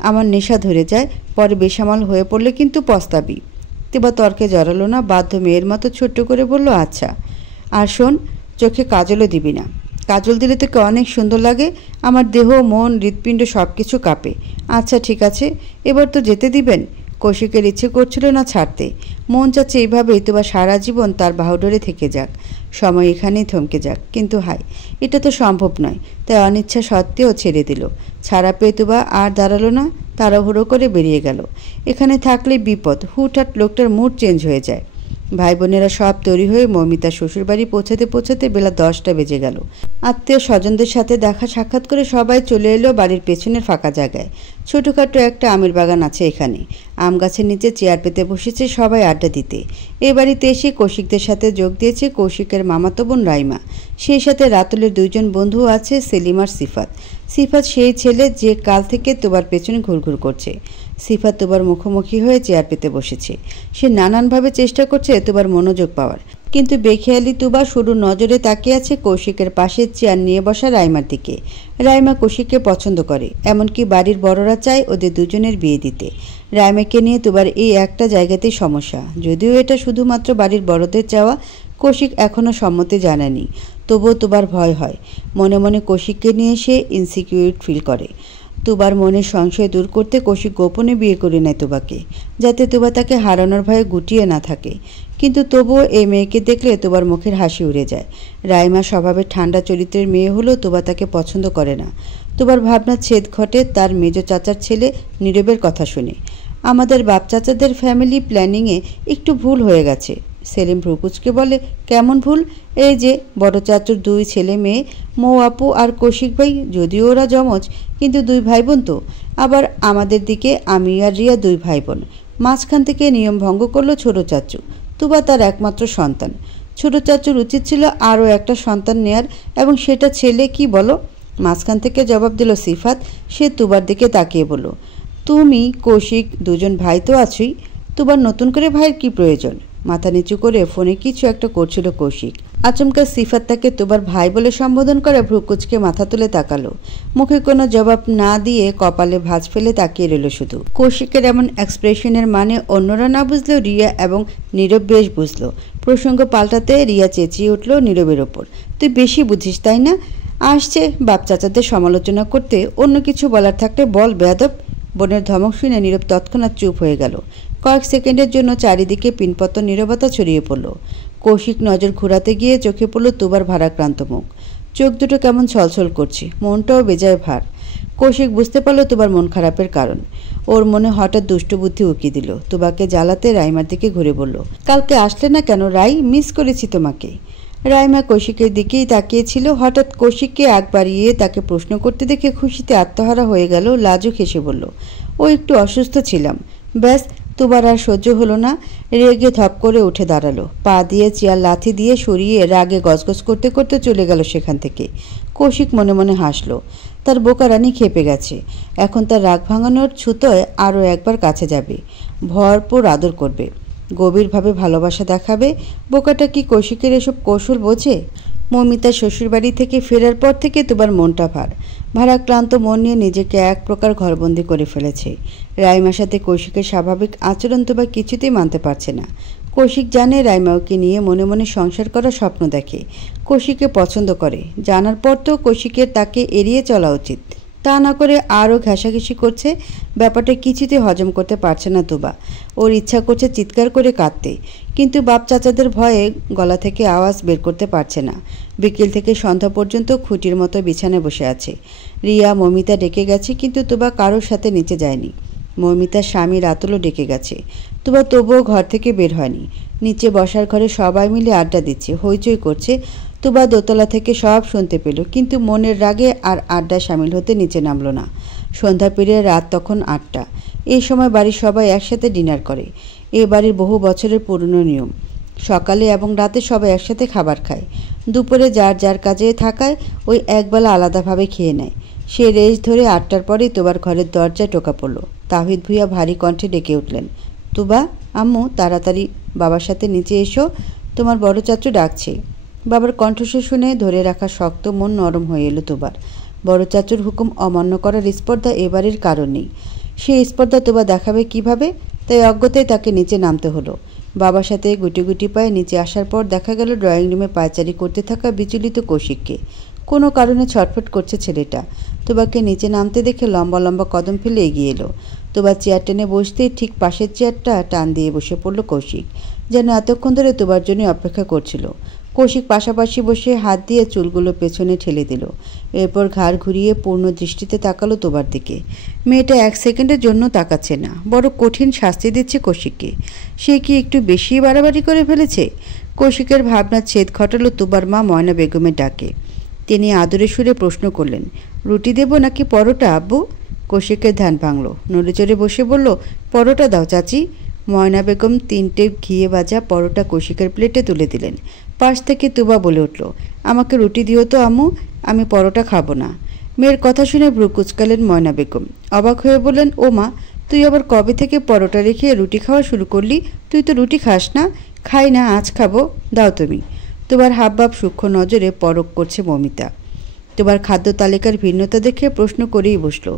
আমার নেশা ধরে যায়, পরে বেসামাল হয়ে পড়লে কিন্তু পস্তাবি। তোবা তর্কে জড়ালো না, বাধ্য মেয়ের মতো ছোট্ট করে বলল, আচ্ছা। আর শোন, চোখে কাজলও দিবি না। কাজল দিলে তোকে অনেক সুন্দর লাগে, আমার দেহ, মন, হৃৎপিণ্ড সব কিছু কাঁপে। আচ্ছা ঠিক আছে, এবার তো যেতে দিবেন? কৌশিকের ইচ্ছে করছিল না ছাড়তে। মন চাচ্ছে এইভাবেই তোবা সারা জীবন তার বাহুডোরে থেকে যাক, সময় এখানেই থমকে যাক। কিন্তু হায়, এটা তো সম্ভব নয়। তাই অনিচ্ছা সত্ত্বেও ছেড়ে দিল। ছাড়া পেয়ে তোবা আর দাঁড়ালো না, তাড়াহুড়ো করে বেরিয়ে গেল। এখানে থাকলে বিপদ, হুটহাট লোকটার মুড চেঞ্জ হয়ে যায়। ভাই বোনেরা সব তৈরি হয়ে মৌমিতার শ্বশুরবাড়ি পৌঁছাতে পৌঁছাতে বেলা 10টা বেজে গেল। আত্মীয় স্বজনদের সাথে দেখা সাক্ষাৎ করে সবাই চলে এলো বাড়ির পেছনের ফাঁকা জায়গায়। ছোটোখাটো একটা আমের বাগান আছে এখানে। আম গাছের নিচে চেয়ার পেতে বসেছে সবাই আড্ডা দিতে। এ বাড়িতে এসে কৌশিকদের সাথে যোগ দিয়েছে কৌশিকের মামাতো বোন রাইমা। সেই সাথে রাতুলের 2জন বন্ধু আছে, সেলিম আর সিফাত। সিফাত সেই ছেলে যে কাল থেকে তোবার পেছনে ঘুরঘুর করছে। সিফাত তোবার মুখোমুখি হয়ে চেয়ার পেতে বসেছে। সে নানানভাবে চেষ্টা করছে তোবার মনোযোগ পাওয়ার, কিন্তু বেখেয়ালি তুবা শুরু নজরে তাকিয়ে আছে কৌশিকের পাশে চেয়ার নিয়ে বসা রাইমার দিকে। রাইমা কৌশিককে পছন্দ করে, এমনকি বাড়ির বড়রা চায় ওদের দুজনের বিয়ে দিতে। রাইমাকে নিয়ে তুবার এই একটা জায়গাতেই সমস্যা। যদিও এটা শুধুমাত্র বাড়ির বড়দের চাওয়া, কৌশিক এখনও সম্মতি জানায়নি। তবুও তুবার ভয় হয়। মনে মনে কৌশিককে নিয়ে সে ইনসিকিউর ফিল করে। তুবার মনের সংশয় দূর করতে কৌশিক গোপনে বিয়ে করে নেয় তুবাকে, যাতে তুবা তাকে হারানোর ভয়ে গুটিয়ে না থাকে। কিন্তু তবুও এই মেয়েকে দেখলে তুবার মুখের হাসি উড়ে যায়। রাইমা স্বভাবের ঠান্ডা চরিত্রের মেয়ে হলেও তুবা তাকে পছন্দ করে না। তুবার ভাবনা ছেদ ঘটে তার মেজ চাচার ছেলে নীরবের কথা শুনে। আমাদের বাপ চাচাদের ফ্যামিলি প্ল্যানিংয়ে একটু ভুল হয়ে গেছে। সেলিম ভ্রুকুচকে বলে, কেমন ভুল? এই যে বড় চাচুর 2 ছেলে মেয়ে, মৌ আপু আর কৌশিক ভাই, যদিও ওরা যমজ কিন্তু 2 ভাই বোন তো। আবার আমাদের দিকে আমি আর রিয়া 2 ভাই বোন। মাঝখান থেকে নিয়ম ভঙ্গ করলো ছোট চাচু। তুবা তার একমাত্র সন্তান। ছোট চাচুর উচিত ছিল আরও একটা সন্তান নেয়ার, এবং সেটা ছেলে, কি বলো? মাঝখান থেকে জবাব দিল সিফাত। সে তুবার দিকে তাকিয়ে বলল, তুমি কৌশিক 2জন ভাই তো আছোই, তুবার নতুন করে ভাইয়ের কি প্রয়োজন? মাথা নিচু করে ফোনে কিছু একটা করছিল কৌশিক। আচমকা সিফাত তাকে তোবার ভাই বলে সম্বোধন করে ভ্রুকুচকে মাথা তুলে তাকালো। মুখে কোনো জবাব না দিয়ে কপালে ভাঁজ ফেলে তাকিয়ে রইল শুধু। কৌশিকের এমন এক্সপ্রেশনের মানে অন্যরা না বুঝলেও রিয়া এবং নীরব বেশ বুঝলো। প্রসঙ্গ পাল্টাতে রিয়া চেঁচিয়ে উঠল নীরবের ওপর, তুই বেশি বুঝিস তাই না? আসছে বাপ চাচাদের সমালোচনা করতে, অন্য কিছু বলার থাকলে বল বেয়াদব। বোনের ধমক শুনে নীরব তৎক্ষণাৎ চুপ হয়ে গেল। কয়েক সেকেন্ডের জন্য চারিদিকে পিনপত্র নীরবতা ছড়িয়ে পড়ল। কৌশিক নজর ঘুরাতে গিয়ে চোখে পড়ল তুবার ভারাক্রান্ত মুখ। চোখ দুটো কেমন ছলছল করছে, মনটাও বেজায় ভার। কৌশিক বুঝতে পারল তুবার মন খারাপের কারণ। ওর মনে হঠাৎ দুষ্ট বুদ্ধি উকি দিল। তুবাকে জ্বালাতে রাইমার দিকে ঘুরে বলল, কালকে আসলে না কেন রাই? মিস করেছি তোমাকে। রাইমা কৌশিকের দিকেই তাকিয়েছিল। হঠাৎ কৌশিককে আগ বাড়িয়ে তাকে প্রশ্ন করতে দেখে খুশিতে আত্মহারা হয়ে গেল। লাজুক হেসে বলল, ও একটু অসুস্থ ছিলাম। ব্যাস। তুবার আর সহ্য হলো না, রেগে ধপ করে উঠে দাঁড়ালো। পা দিয়ে চেয়ার লাথি দিয়ে সরিয়ে রাগে গজগজ করতে করতে চলে গেল সেখান থেকে। কৌশিক মনে মনে হাসল। তার বোকারানি খেপে গেছে। এখন তার রাগ ভাঙানোর ছুতোয় আরও একবার কাছে যাবে, ভরপুর আদর করবে, গভীরভাবে ভালোবাসা দেখাবে। বোকাটা কি কৌশিকের এসব কৌশল বোঝে? মৌমিতার শ্বশুরবাড়ি থেকে ফেরার পর থেকে তুবার মনটা ভারাক্রান্ত মন নিয়ে নিজেকে এক প্রকার ঘরবন্দি করে ফেলেছে। রাইমার সাথে কৌশিকের স্বাভাবিক আচরণ তুবা কিছুতেই মানতে পারছে না। কৌশিক জানে রাইমা ওকে নিয়ে মনে মনে সংসার করার স্বপ্ন দেখে, কৌশিককে পছন্দ করে। জানার পর তো কৌশিকের তাকে এড়িয়ে চলা উচিত, তা না করে আরও ঘেঁষাঘেঁষি করছে। ব্যাপারটা কিছুতে হজম করতে পারছে না তুবা। ওর ইচ্ছা করছে চিৎকার করে কাঁদতে, কিন্তু বাপ চাচাদের ভয়ে গলা থেকে আওয়াজ বের করতে পারছে না। বিকেল থেকে সন্ধ্যা পর্যন্ত খুঁটির মতো বিছানায় বসে আছে। রিয়া মৌমিতা ডেকে গেছে, কিন্তু তুবা কারোর সাথে নিচে যায়নি। মৌমিতার স্বামী রাতুলও ডেকে গেছে, তুবা তবুও ঘর থেকে বের হয়নি। নিচে বসার ঘরে সবাই মিলে আড্ডা দিচ্ছে, হইচই করছে। তুবা দোতলা থেকে সব শুনতে পেল, কিন্তু মনের রাগে আর আড্ডায় সামিল হতে নিচে নামল না। সন্ধ্যা পেরিয়ে রাত তখন 8টা। এই সময় বাড়ির সবাই একসাথে ডিনার করে। এ বাড়ির বহু বছরের পুরনো নিয়ম। সকালে এবং রাতে সবাই একসাথে খাবার খায়। দুপুরে যার যার কাজে থাকায় ওই একবেলা আলাদাভাবে খেয়ে নেয়। সে রেস ধরে 8টার পরেই তুবার ঘরের দরজায় টোকা পড়ল। তাহিদ ভুইয়া ভারী কণ্ঠে ডেকে উঠলেন, তুবা, আম্মু তাড়াতাড়ি বাবার সাথে নিচে এসো, তোমার বড় চাচু ডাকছে। বাবার কণ্ঠস্বর শুনে ধরে রাখা শক্ত মন নরম হয়ে এলো তোবার। বড় চাচুর হুকুম অমান্য করার স্পর্ধা এবারের কারণ নেই। সেই স্পর্ধা তোবা দেখাবে কিভাবে? তাই অজ্ঞতায় তাকে নিচে নামতে হলো। বাবার সাথে গুটি গুটি পায়ে নিচে আসার পর দেখা গেল ড্রয়িং রুমে পায়চারি করতে থাকা বিচলিত কৌশিককে। কোনো কারণে ছটফট করছে ছেলেটা। তোবাকে নিচে নামতে দেখে লম্বা লম্বা কদম ফেলে এগিয়ে এলো। তোবার চেয়ার টেনে বসতেই ঠিক পাশের চেয়ারটা টান দিয়ে বসে পড়ল কৌশিক, যেন এতক্ষণ ধরে তোবার জন্য অপেক্ষা করছিল। কৌশিক পাশাপাশি বসে হাত দিয়ে চুলগুলো পেছনে ঠেলে দিল। এরপর ঘাড় ঘুরিয়ে পূর্ণ দৃষ্টিতে তাকালো তোবার দিকে। মেয়েটা 1 সেকেন্ডের জন্য তাকাচ্ছে না, বড় কঠিন শাস্তি দিচ্ছে কৌশিককে। সে কি একটু বেশি বাড়াবাড়ি করে ফেলেছে? কৌশিকের ভাবনা ছেদ ঘটালো তোবার মা ময়না বেগমের ডাকে। তিনি আদরে সুরে প্রশ্ন করলেন, রুটি দেব নাকি পরোটা আব্বু? কৌশিকের ধ্যান ভাঙল। নড়ে চড়ে বসে বলল, পরোটা দাও চাচি। ময়না বেগম 3টে ঘিয়ে ভাজা পরোটা কৌশিকের প্লেটে তুলে দিলেন। পাশ থেকে তুবা বলে উঠল, আমাকে রুটি দিও তো আম্মু, আমি পরোটা খাবো না। মেয়ের কথা শুনে ভ্রু কুচকালেন ময়না বেগম। অবাক হয়ে বললেন, ও মা, তুই আবার কবে থেকে পরোটা রেখে রুটি খাওয়া শুরু করলি? তুই তো রুটি খাস না। খাই না, আজ খাবো, দাও তুমি। তোমার হাবভাব সূক্ষ্ম নজরে পরখ করছে মমিতা। তোমার খাদ্য তালিকার ভিন্নতা দেখে প্রশ্ন করেই বসলো,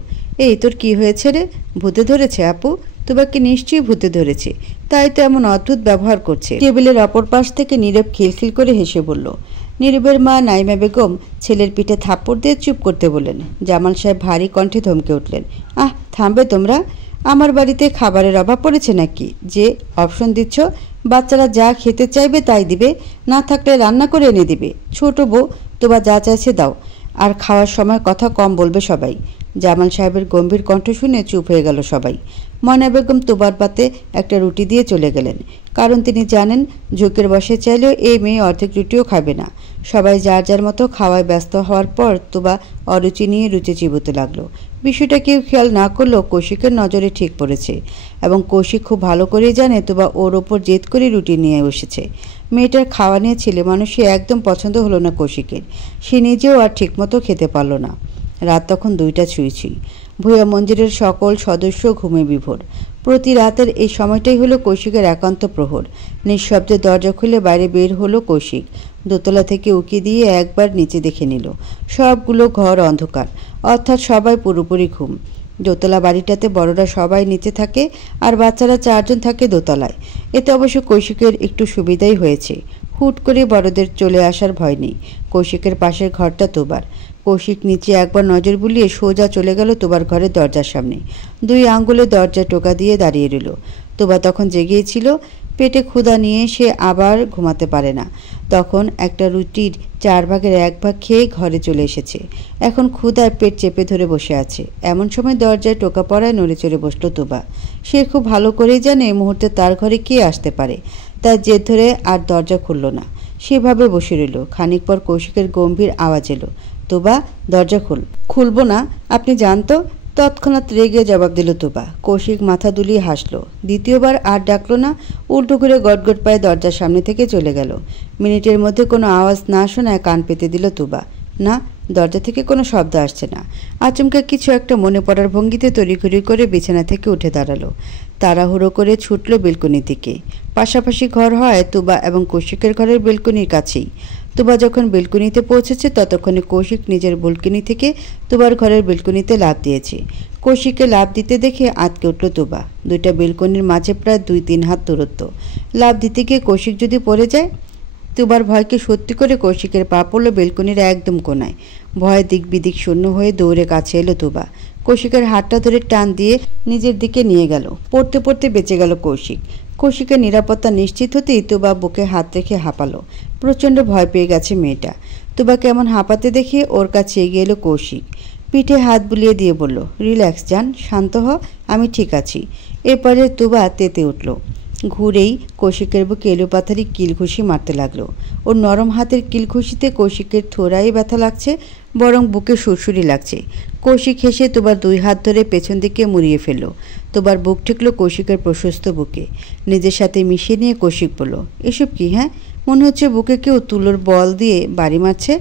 এই তোর কি হয়েছে রে? ভূতে ধরেছে আপু? তোমাকে নিশ্চয়ই ভূতে ধরেছে, তাই তো এমন অদ্ভুত ব্যবহার করছে। টেবিলের অপর পাশ থেকে নীরব খিলখিল করে হেসে বলল। নীরবের মা নাইমা বেগম ছেলের পিঠে থাপ্পড় দিয়ে চুপ করতে বললেন। জামাল সাহেব ভারী কণ্ঠে ধমকে উঠলেন, আহ থামবে তোমরা? আমার বাড়িতে খাবারের অভাব পড়েছে নাকি যে অপশন দিচ্ছ? বাচ্চারা যা খেতে চাইবে তাই দিবে, না থাকলে রান্না করে এনে দিবে। ছোট বউ, তোবা যা চাইছে দাও, আর খাওয়ার সময় কথা কম বলবে সবাই। জামাল সাহেবের গম্ভীর কণ্ঠ শুনে চুপ হয়ে গেল সবাই। ময়না বেগম তোবার পাতে একটা রুটি দিয়ে চলে গেলেন, কারণ তিনি জানেন ঝোঁকের বসে চাইলেও এই মেয়ে অর্ধেক রুটিও খাবে না। সবাই যার যার মতো খাওয়ায় ব্যস্ত হওয়ার পর তোবা অরুচি নিয়ে রুচি চিবোতে লাগলো। বিষয়টা কেউ খেয়াল না করলেও কৌশিকের নজরে ঠিক পড়েছে, এবং কৌশিক খুব ভালো করেই জানে তোবা ওর ওপর জেদ করে রুটি নিয়ে বসেছে। মেয়েটার খাওয়া নিয়ে ছেলে মানুষই একদম পছন্দ হলো না কৌশিকের। সে নিজেও আর ঠিকমতো খেতে পারল না। রাত তখন 2টা ছুঁই। ভূয়া মঞ্জিরের সকল সদস্য ঘুমে বিভোর। প্রতি রাতের এই সময়টাই হলো কৌশিকের একান্ত প্রহর। নিঃশব্দে দরজা খুলে বাইরে বের হলো কৌশিক। দোতলা থেকে উকি দিয়ে একবার নিচে দেখে নিল। সবগুলো ঘর অন্ধকার, অর্থাৎ সবাই পুরোপুরি ঘুম। দোতলা বাড়িটাতে বড়রা সবাই নিচে থাকে, আর বাচ্চারা 4 জন থাকে দোতলায়। এতে অবশ্য কৌশিকের একটু সুবিধাই হয়েছে। হুট করে বড়দের চলে আসার ভয় নেই। কৌশিকের পাশের ঘরটা তোবার। কৌশিক নিচে একবার নজর বুলিয়ে সোজা চলে গেল তোবার ঘরের দরজার সামনে। 2 আঙ্গুলে দরজা টোকা দিয়ে দাঁড়িয়ে রইল। তোবা তখন জেগেছিল। পেটে ক্ষুধা নিয়ে সে আবার ঘুমাতে পারে না। তখন একটা রুটির 4 ভাগের 1 ভাগ খেয়ে ঘরে চলে এসেছে। এখন ক্ষুধায় পেট চেপে ধরে বসে আছে। এমন সময় দরজায় টোকা পড়ায় নড়ে চড়ে বসল তোবা। সে খুব ভালো করেই জানে এই মুহূর্তে তার ঘরে কে আসতে পারে। তার জেদ ধরে আর দরজা খুলল না, সেভাবে বসে রইল। খানিক পর কৌশিকের গম্ভীর আওয়াজ এলো, তোবা দরজা খুলবো না আপনি জানতো? তৎক্ষণাৎ রেগে জবাব দিল তোবা। কৌশিক মাথা দুলিয়ে হাসল। দ্বিতীয়বার আর ডাকলো না, উল্টো ঘুরে গটগট পায়ে দরজার সামনে থেকে চলে গেল। মিনিটের মধ্যে কোনো আওয়াজ না শোনায় কান পেতে দিল তোবা। না, দরজা থেকে কোনো শব্দ আসছে না। আচমকা কিছু একটা মনে পড়ার ভঙ্গিতে তড়িঘড়ি করে বিছানা থেকে উঠে দাঁড়ালো। তাড়াহুড়ো করে ছুটল বেলকনির দিকে। পাশাপাশি ঘর হয় তোবা এবং কৌশিকের ঘরের বেলকনির কাছেই। তোবা যখন বেলকনিতে পৌঁছেছে ততক্ষণে কৌশিক নিজের বেলকনি থেকে তোবার ঘরের বেলকনিতে লাফ দিয়েছে। কৌশিককে লাফ দিতে দেখে আঁতকে উঠল তোবা। 2টা বেলকনির মাঝে প্রায় 2-3 হাত দূরত্ব। লাফ দিতে গিয়ে কৌশিক যদি পড়ে যায়? তোবার ভয়কে সত্যি করে কৌশিকের পা পড়ল বেলকনির একদম কোনায়। ভয়ে দিক বিদিক শূন্য হয়ে দৌড়ে কাছে এলো তোবা। কৌশিকের হাতটা ধরে টান দিয়ে নিজের দিকে নিয়ে গেল। পড়তে পড়তে বেঁচে গেল কৌশিক। কৌশিকের নিরাপত্তা নিশ্চিত হতেই তোবা বুকে হাত রেখে হাঁপালো। প্রচণ্ড ভয় পেয়ে গেছে মেয়েটা। তোবা কেমন হাঁপাতে দেখে ওর কাছে এগিয়ে এলো কৌশিক। পিঠে হাত বুলিয়ে দিয়ে বলল, রিল্যাক্স জান, শান্ত হ, আমি ঠিক আছি। এরপরে তোবা তেতে উঠল। ঘুরেই কৌশিকের বুকে এলোপাথারি কিলঘুষি মারতে লাগলো। ওর নরম হাতের কিলঘুষিতে কৌশিকের থোড়াই ব্যথা লাগছে, বরং বুকে সুরসুরি লাগছে। কৌশিক হেসে তোবার 2 হাত ধরে পেছন দিকে মুড়িয়ে ফেলল। তোবার বুক ঠেকল কৌশিকের প্রশস্ত বুকে। নিজের সাথে মিশিয়ে নিয়ে কৌশিক বলল, এসব কি? হ্যাঁ, মনে হচ্ছে বুকে কেউ তুলোর বল দিয়ে বাড়ি মারছে।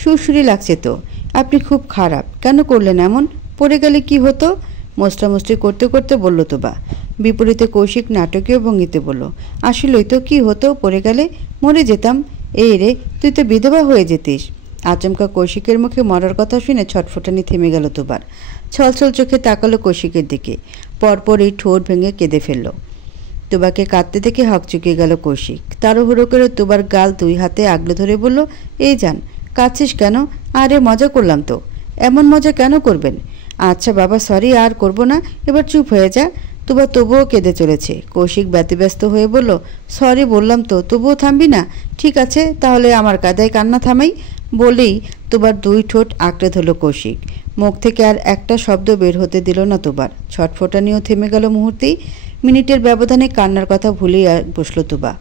সুরসুরি লাগছে তো। আপনি খুব খারাপ, কেন করলেন এমন? পড়ে গেলে কি হতো? মোস্টামুষ্টি করতে করতে বলল তোবা। বিপরীতে কৌশিক নাটকীয় ভঙ্গিতে বলল, আসলেই তো কি হতো, পড়ে গেলে মরে যেতাম। এই রে, তুই তো বিধবা হয়ে যেতিস। আচমকা কৌশিকের মুখে মরার কথা শুনে ছটফটানি থেমে গেল তুবার। ছলছল চোখে তাকালো কৌশিকের দিকে, পরপরই ঠোঁট ভেঙে কেঁদে ফেলল। তুবাকে কাঁদতে দেখে হকচকিয়ে গেল কৌশিক। তাড়াহুড়ো করে তুবার গাল 2 হাতে আগলে ধরে বলল, এই যান, কাঁদছিস কেন? আরে মজা করলাম তো। এমন মজা কেন করবেন? আচ্ছা বাবা, সরি, আর করব না, এবার চুপ হয়ে যা। তুবা তবুও কেঁদে চলেছে। কৌশিক ব্যতিব্যস্ত হয়ে বলল, সরি বললাম তো, তবুও থামবি না? ঠিক আছে, তাহলে আমার কাঁদায় কান্না থামাই। বলেই তুবার 2 ঠোঁট আঁকড়ে ধরল কৌশিক। মুখ থেকে আর একটা শব্দ বের হতে দিল না তুবার। ছটফটানিও থেমে গেল মুহূর্তেই। মিনিটের ব্যবধানে কান্নার কথা ভুলেই বসল তুবা।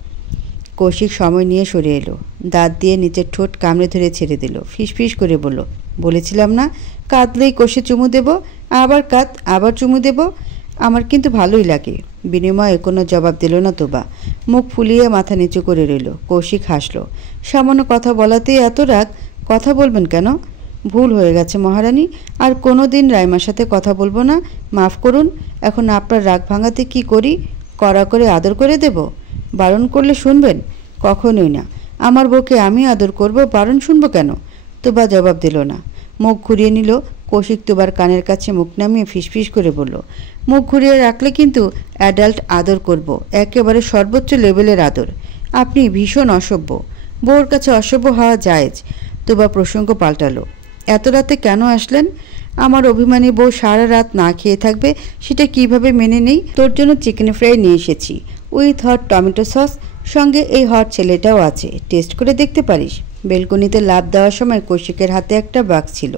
কৌশিক সময় নিয়ে সরে এলো, দাঁত দিয়ে নিচের ঠোঁট কামড়ে ধরে ছেড়ে দিল। ফিসফিস করে বলল, বলেছিলাম না কাঁদলেই কষে চুমু দেব, আবার কাঁদ, আবার চুমু দেব। আমার কিন্তু ভালোই লাগে। বিনিময়ে কোনো জবাব দিল না তুবা। মুখ ফুলিয়ে মাথা নিচু করে রইল। কৌশিক হাসল। সামান্য কথা বলাতেই এত রাগ? কথা বলবেন কেন? ভুল হয়ে গেছে মহারানী, আর কোনো দিন রাইমার সাথে কথা বলবো না, মাফ করুন। এখন আপনার রাগ ভাঙাতে কি করি? কড়া করে আদর করে দেব? বারণ করলে শুনবেন? কখনোই না। আমার বউকে আমি আদর করব, বারণ শুনবো কেন? তুবা জবাব দিল না, মুখ ঘুরিয়ে নিল। কৌশিক তুবার কানের কাছে মুখ নামিয়ে ফিসফিস করে বলল, মুখ ঘুরিয়ে রাখলে কিন্তু অ্যাডাল্ট আদর করব, একেবারে সর্বোচ্চ লেভেলের আদর। আপনি ভীষণ অসভ্য। বউর কাছে অসভ্য হওয়া জায়েজ। তুবা প্রসঙ্গ পাল্টালো, এত রাতে কেন আসলেন? আমার অভিমানী বউ সারা রাত না খেয়ে থাকবে, সেটা কিভাবে মেনে নেই? তোর জন্য চিকেন ফ্রাই নিয়ে এসেছি, উইথ হট টমেটো সস। সঙ্গে এই হট ছেলেটাও আছে, টেস্ট করে দেখতে পারিস। বেলকনিতে লাফ দেওয়ার সময় কৌশিকের হাতে একটা বাক্স ছিল,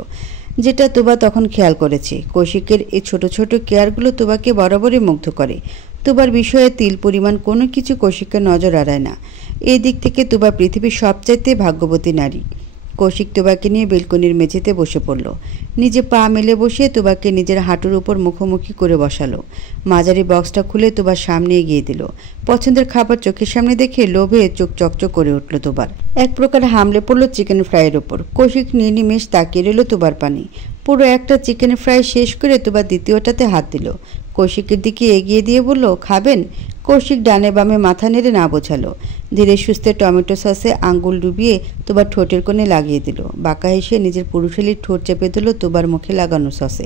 যেটা তুবা তখন খেয়াল করেছে। কৌশিকের এই ছোট ছোট কেয়ারগুলো তুবাকে বরাবরই মুগ্ধ করে। তুবার বিষয়ে তিল পরিমাণ কোনো কিছু কৌশিকের নজর এড়ায় না। এই দিক থেকে তুবা পৃথিবীর সবচাইতে ভাগ্যবতী নারী। কৌশিক তুবাকে নিয়ে বেলকনির মেঝেতে বসে পড়ল। নিজে পা মেলে বসিয়ে তুবাকে নিজের হাঁটুর উপর মুখোমুখি করে বসালো। মাঝারি বক্সটা খুলে তুবার সামনে এগিয়ে দিল। পছন্দের খাবার চোখের সামনে দেখে লোভে চোখ চকচক করে উঠল তুবার। এক প্রকার হামলে পড়ল চিকেন ফ্রাইয়ের ওপর। কৌশিক নির্নিমেষ তাকিয়ে রইল তুবার পানি। পুরো একটা চিকেন ফ্রাই শেষ করে তুবা দ্বিতীয়টাতে হাত দিল। কৌশিকের দিকে এগিয়ে দিয়ে বলল, খাবেন? কৌশিক ডানে বামে মাথা নেড়ে না বোঝালো। ধীরে সুস্থে টমেটো সসে আঙ্গুল ডুবিয়ে তুবার ঠোঁটের কোণে লাগিয়ে দিল। বাঁকা হেসে নিজের পুরুষালী ঠোঁট চেপে দিল তুবার মুখে লাগানো সসে।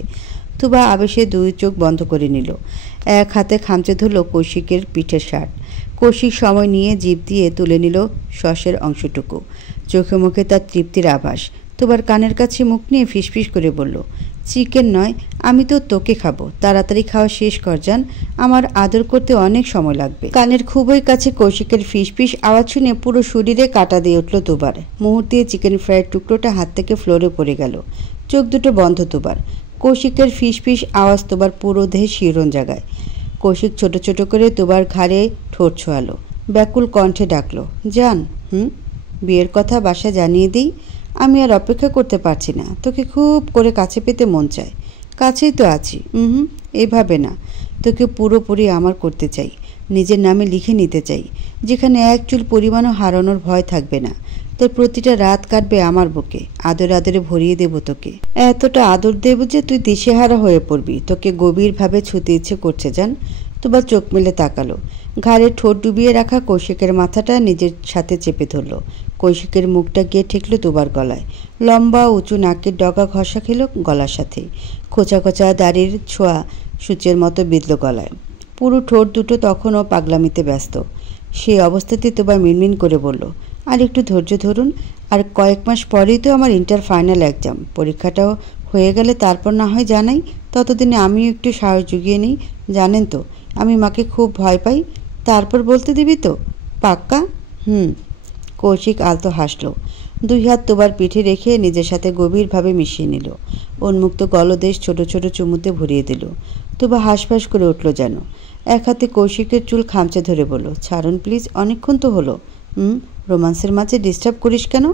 তুবা আবেশে 2 চোখ বন্ধ করে নিল। এক হাতে খামচে ধরল কৌশিকের পিঠের শার্ট। কৌশিক সময় নিয়ে জিভ দিয়ে তুলে নিল সসের অংশটুকু। চোখে মুখে তার তৃপ্তির আভাস। তুবার কানের কাছে মুখ নিয়ে ফিসফিস করে বলল, চিকেন নয়, আমি তো তোকে খাবো। তাড়াতাড়ি খাওয়া শেষ কর যান, আমার আদর করতে অনেক সময় লাগবে। কানের খুবই কাছে কৌশিকের ফিসফিস আওয়াজ শুনে পুরো শরীরে কাঁটা দিয়ে উঠল তুবার। মুহূর্তে চিকেন ফ্রাইয়ের টুকরোটা হাত থেকে ফ্লোরে পড়ে গেল। চোখ দুটো বন্ধ তুবার। কৌশিকের ফিসফিস আওয়াজ তুবার পুরো দেহে শিহরণ জাগায়। কৌশিক ছোট ছোট করে তুবার ঘাড়ে ঠোঁট ছোঁয়ালো। ব্যাকুল কণ্ঠে ডাকলো, যান। বিয়ের কথা বাসায় জানিয়ে দিই। আমি আর অপেক্ষা করতে পারছি না, তোকে খুব করে কাছে পেতে মন চায়। কাছেই তো আছি। এইভাবে না, তোকে পুরোপুরি আমার করতে চাই, নিজের নামে লিখে নিতে চাই, যেখানে এক চুল পরিমাণও হারানোর ভয় থাকবে না। তোর প্রতিটা রাত কাটবে আমার বুকে, আদরে আদরে ভরিয়ে দেব তোকে। এতটা আদর দেব যে তুই দিশেহারা হয়ে পড়বি। তোকে গভীরভাবে ছুতে ইচ্ছে করছে জান। তুবা চোখ মেলে তাকালো। ঘাড়ে ঠোঁট ডুবিয়ে রাখা কৌশিকের মাথাটা নিজের সাথে চেপে ধরল। কৌশিকের মুখটা গিয়ে ঠেকল তুবার গলায়। লম্বা উঁচু নাকের ডগা ঘষা খেল গলার সাথে। খোঁচা খোঁচা দাড়ির ছোঁয়া সূচের মতো বিঁধল গলায়। পুরো ঠোঁট দুটো তখনও পাগলামিতে ব্যস্ত। সেই অবস্থাতে তুবা মিনমিন করে বলল, আর একটু ধৈর্য ধরুন, আর কয়েক মাস পরেই তো আমার ইন্টার ফাইনাল এক্সাম। পরীক্ষাটাও হয়ে গেলে তারপর না হয় জানাই। ততদিনে আমিও একটু সাহস জুগিয়ে নিই। জানেন তো আমি মাকে খুব ভয় পাই। তারপর বলতে দিবি তো? পাক্কা? কৌশিক আলতো হাসল। 2 হাত তুবার পিঠে রেখে নিজের সাথে গভীরভাবে মিশিয়ে নিল। উন্মুক্ত গলদেশ ছোট ছোট চুমুতে ভরিয়ে দিল। তুবা হাঁসফাঁস করে উঠল যেন। এক হাতে কৌশিকের চুল খামচে ধরে বলল, ছাড়ুন প্লিজ, অনেকক্ষণ তো হলো। রোমান্সের মাঝে ডিস্টার্ব করিস কেন?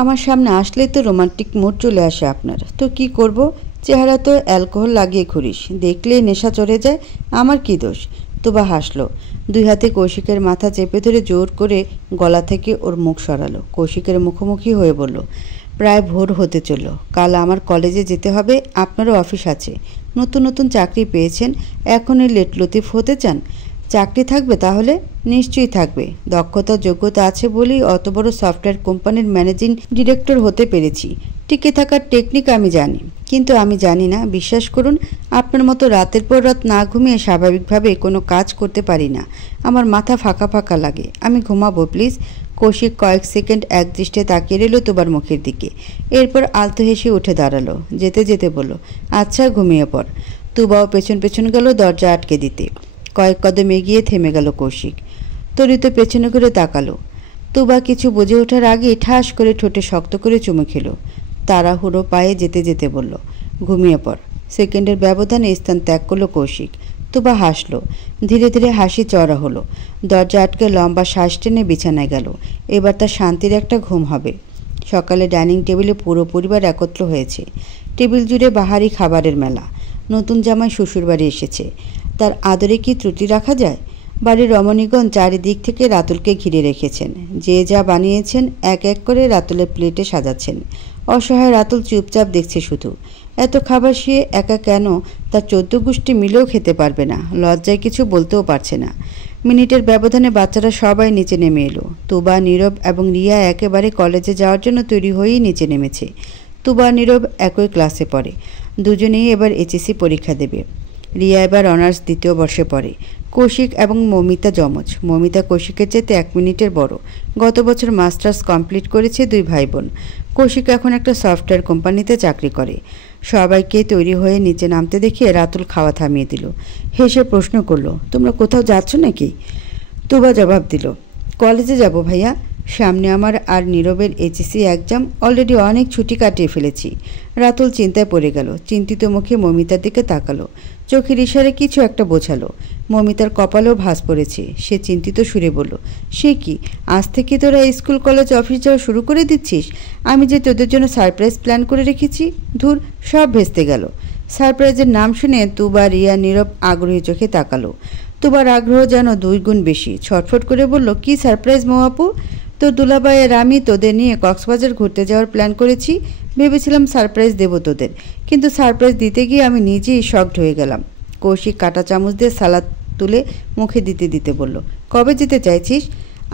আমার সামনে আসলেই তো রোমান্টিক মুড চলে আসে আপনার। তো কি করব? চেহারা তো অ্যালকোহল লাগিয়ে ঘুরিস, দেখলেই নেশা চড়ে যায়। আমার কি দোষ? তুবা হাসল। 2 হাতে কৌশিকের মাথা চেপে ধরে জোর করে গলা থেকে ওর মুখ সরালো। কৌশিকের মুখোমুখি হয়ে বলল, প্রায় ভোর হতে চলল। কাল আমার কলেজে যেতে হবে, আপনারও অফিস আছে। নতুন নতুন চাকরি পেয়েছেন, এখনই লেট লতিফ হতে চান? চাকরি থাকবে তাহলে? নিশ্চয়ই থাকবে। দক্ষতা যোগ্যতা আছে বলেই অত বড় সফটওয়্যার কোম্পানির ম্যানেজিং ডিরেক্টর হতে পেরেছি। টিকে থাকার টেকনিক আমি জানি, কিন্তু আমি জানি না, বিশ্বাস করুন, আপনার মতো রাতের পর রাত না ঘুমিয়ে স্বাভাবিকভাবে কোনো কাজ করতে পারি না। আমার মাথা ফাঁকা ফাঁকা লাগে। আমি ঘুমাবো প্লিজ। কৌশিক কয়েক সেকেন্ড একদৃষ্টে তাকিয়ে রইল তুবার মুখের দিকে। এরপর আলতো হেসে উঠে দাঁড়ালো, যেতে যেতে বলল, আচ্ছা ঘুমিয়ে পড়। তুবাও পেছন পেছন গেল দরজা আটকে দিতে। কয়েক কদম এগিয়ে থেমে গেল কৌশিক। তরিত পেছনে করে তাকালো। তুবা কিছু বুঝে ওঠার আগে ঠাস করে ঠোঁটে শক্ত করে চুমু খেলো। তাড়াহুড়ো পায়ে যেতে যেতে বলল, ঘুমিয়ে পড়। সেকেন্ডের ব্যবধানে স্থান ত্যাগ করলো কৌশিক। তুবা হাসলো। ধীরে ধীরে হাসি চড়া হলো। দরজা আটকে লম্বা শ্বাস টেনে বিছানায় গেল। এবার তার শান্তির একটা ঘুম হবে। সকালে ডাইনিং টেবিলে পুরো পরিবার একত্র হয়েছে। টেবিল জুড়ে বাহারি খাবারের মেলা। নতুন জামাই শ্বশুরবাড়ি এসেছে, তার আদরে কি ত্রুটি রাখা যায়? বাড়ির রমণীগণ চারিদিক থেকে রাতুলকে ঘিরে রেখেছেন। যে যা বানিয়েছেন এক এক করে রাতুলের প্লেটে সাজাচ্ছেন। অসহায় রাতুল চুপচাপ দেখছে শুধু। এত খাবার সে একা কেন তার 14 গোষ্ঠী মিলেও খেতে পারবে না। লজ্জায় কিছু বলতেও পারছে না। মিনিটের ব্যবধানে বাচ্চারা সবাই নিচে নেমে এলো। তুবা, নীরব এবং রিয়া একেবারে কলেজে যাওয়ার জন্য তৈরি হয়েই নিচে নেমেছে। তুবা নীরব একই ক্লাসে পড়ে। দুজনেই এবার এইচএসসি পরীক্ষা দেবে। রিয়া এবার অনার্স 2য় বর্ষে পড়ে। কৌশিক এবং মমিতা যমজ। মমিতা কৌশিকের চেয়ে 1 মিনিটের বড়। গত বছর মাস্টার্স কমপ্লিট করেছে 2 ভাই বোন। কৌশিক এখন একটা সফটওয়্যার কোম্পানিতে চাকরি করে। সবাইকে তৈরি হয়ে নিচে নামতে দেখে রাতুল খাওয়া থামিয়ে দিল। হেসে প্রশ্ন করলো, তোমরা কোথাও যাচ্ছ নাকি? তুবা জবাব দিল, কলেজে যাব ভাইয়া। সামনে আমার আর নীরবের এইচএসসি এক্সাম। অলরেডি অনেক ছুটি কাটিয়ে ফেলেছি। রাতুল চিন্তায় পড়ে গেল। চিন্তিত মুখে মমিতার দিকে তাকালো। চোখের ইশারে কিছু একটা বোঝালো। মমিতার কপালেও ভাঁজ পড়েছে। সে চিন্তিত সুরে বলল, সে কি, আজ থেকে তোরা স্কুল কলেজ অফিস যাওয়া শুরু করে দিচ্ছিস? আমি যে তোদের জন্য সারপ্রাইজ প্ল্যান করে রেখেছি, ধুর, সব ভেস্তে গেল। সারপ্রাইজের নাম শুনে তুবা, রিয়া, নীরব আগ্রহী চোখে তাকালো। তুবার আগ্রহ যেন 2 গুণ বেশি। ছটফট করে বলল, কি সারপ্রাইজ মৌ আপু? তোর দুলাভাই আর আমি তোদের নিয়ে কক্সবাজার ঘুরতে যাওয়ার প্ল্যান করেছি। ভেবেছিলাম সারপ্রাইজ দেবো তোদের, কিন্তু সারপ্রাইজ দিতে গিয়ে আমি নিজেই শকড হয়ে গেলাম। কৌশিক কাঁটা চামচ দিয়ে সালাদ তুলে মুখে দিতে দিতে বলল, কবে যেতে চাইছিস?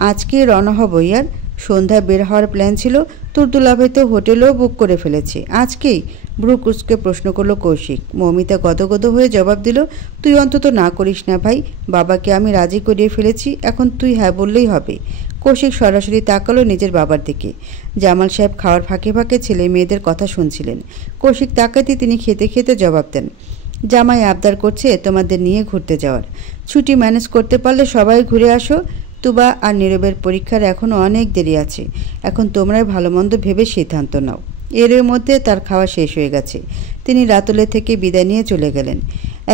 আজকে রওনা হব ইয়ার। সন্ধ্যায় বের হওয়ার প্ল্যান ছিল। তোর দুলাভাই তো হোটেলও বুক করে ফেলেছে। আজকেই? ভ্রু কুচকে প্রশ্ন করলো কৌশিক। মমিতা গদগদ হয়ে জবাব দিল, তুই অন্তত না করিস না ভাই। বাবাকে আমি রাজি করিয়ে ফেলেছি, এখন তুই হ্যাঁ বললেই হবে। কৌশিক সরাসরি তাকালো নিজের বাবার দিকে। জামাল সাহেব খাওয়ার ফাঁকে ফাঁকে ছেলে মেয়েদের কথা শুনছিলেন। কৌশিক তাকাতে তিনি খেতে খেতে জবাব দেন, জামাই আবদার করছে তোমাদের নিয়ে ঘুরতে যাওয়ার। ছুটি ম্যানেজ করতে পারলে সবাই ঘুরে আসো। তুবা আর নীরবের পরীক্ষার এখনও অনেক দেরি আছে। এখন তোমরাই ভালো মন্দ ভেবে সিদ্ধান্ত নাও। এর মধ্যে তার খাওয়া শেষ হয়ে গেছে। তিনি রাতুলের থেকে বিদায় নিয়ে চলে গেলেন।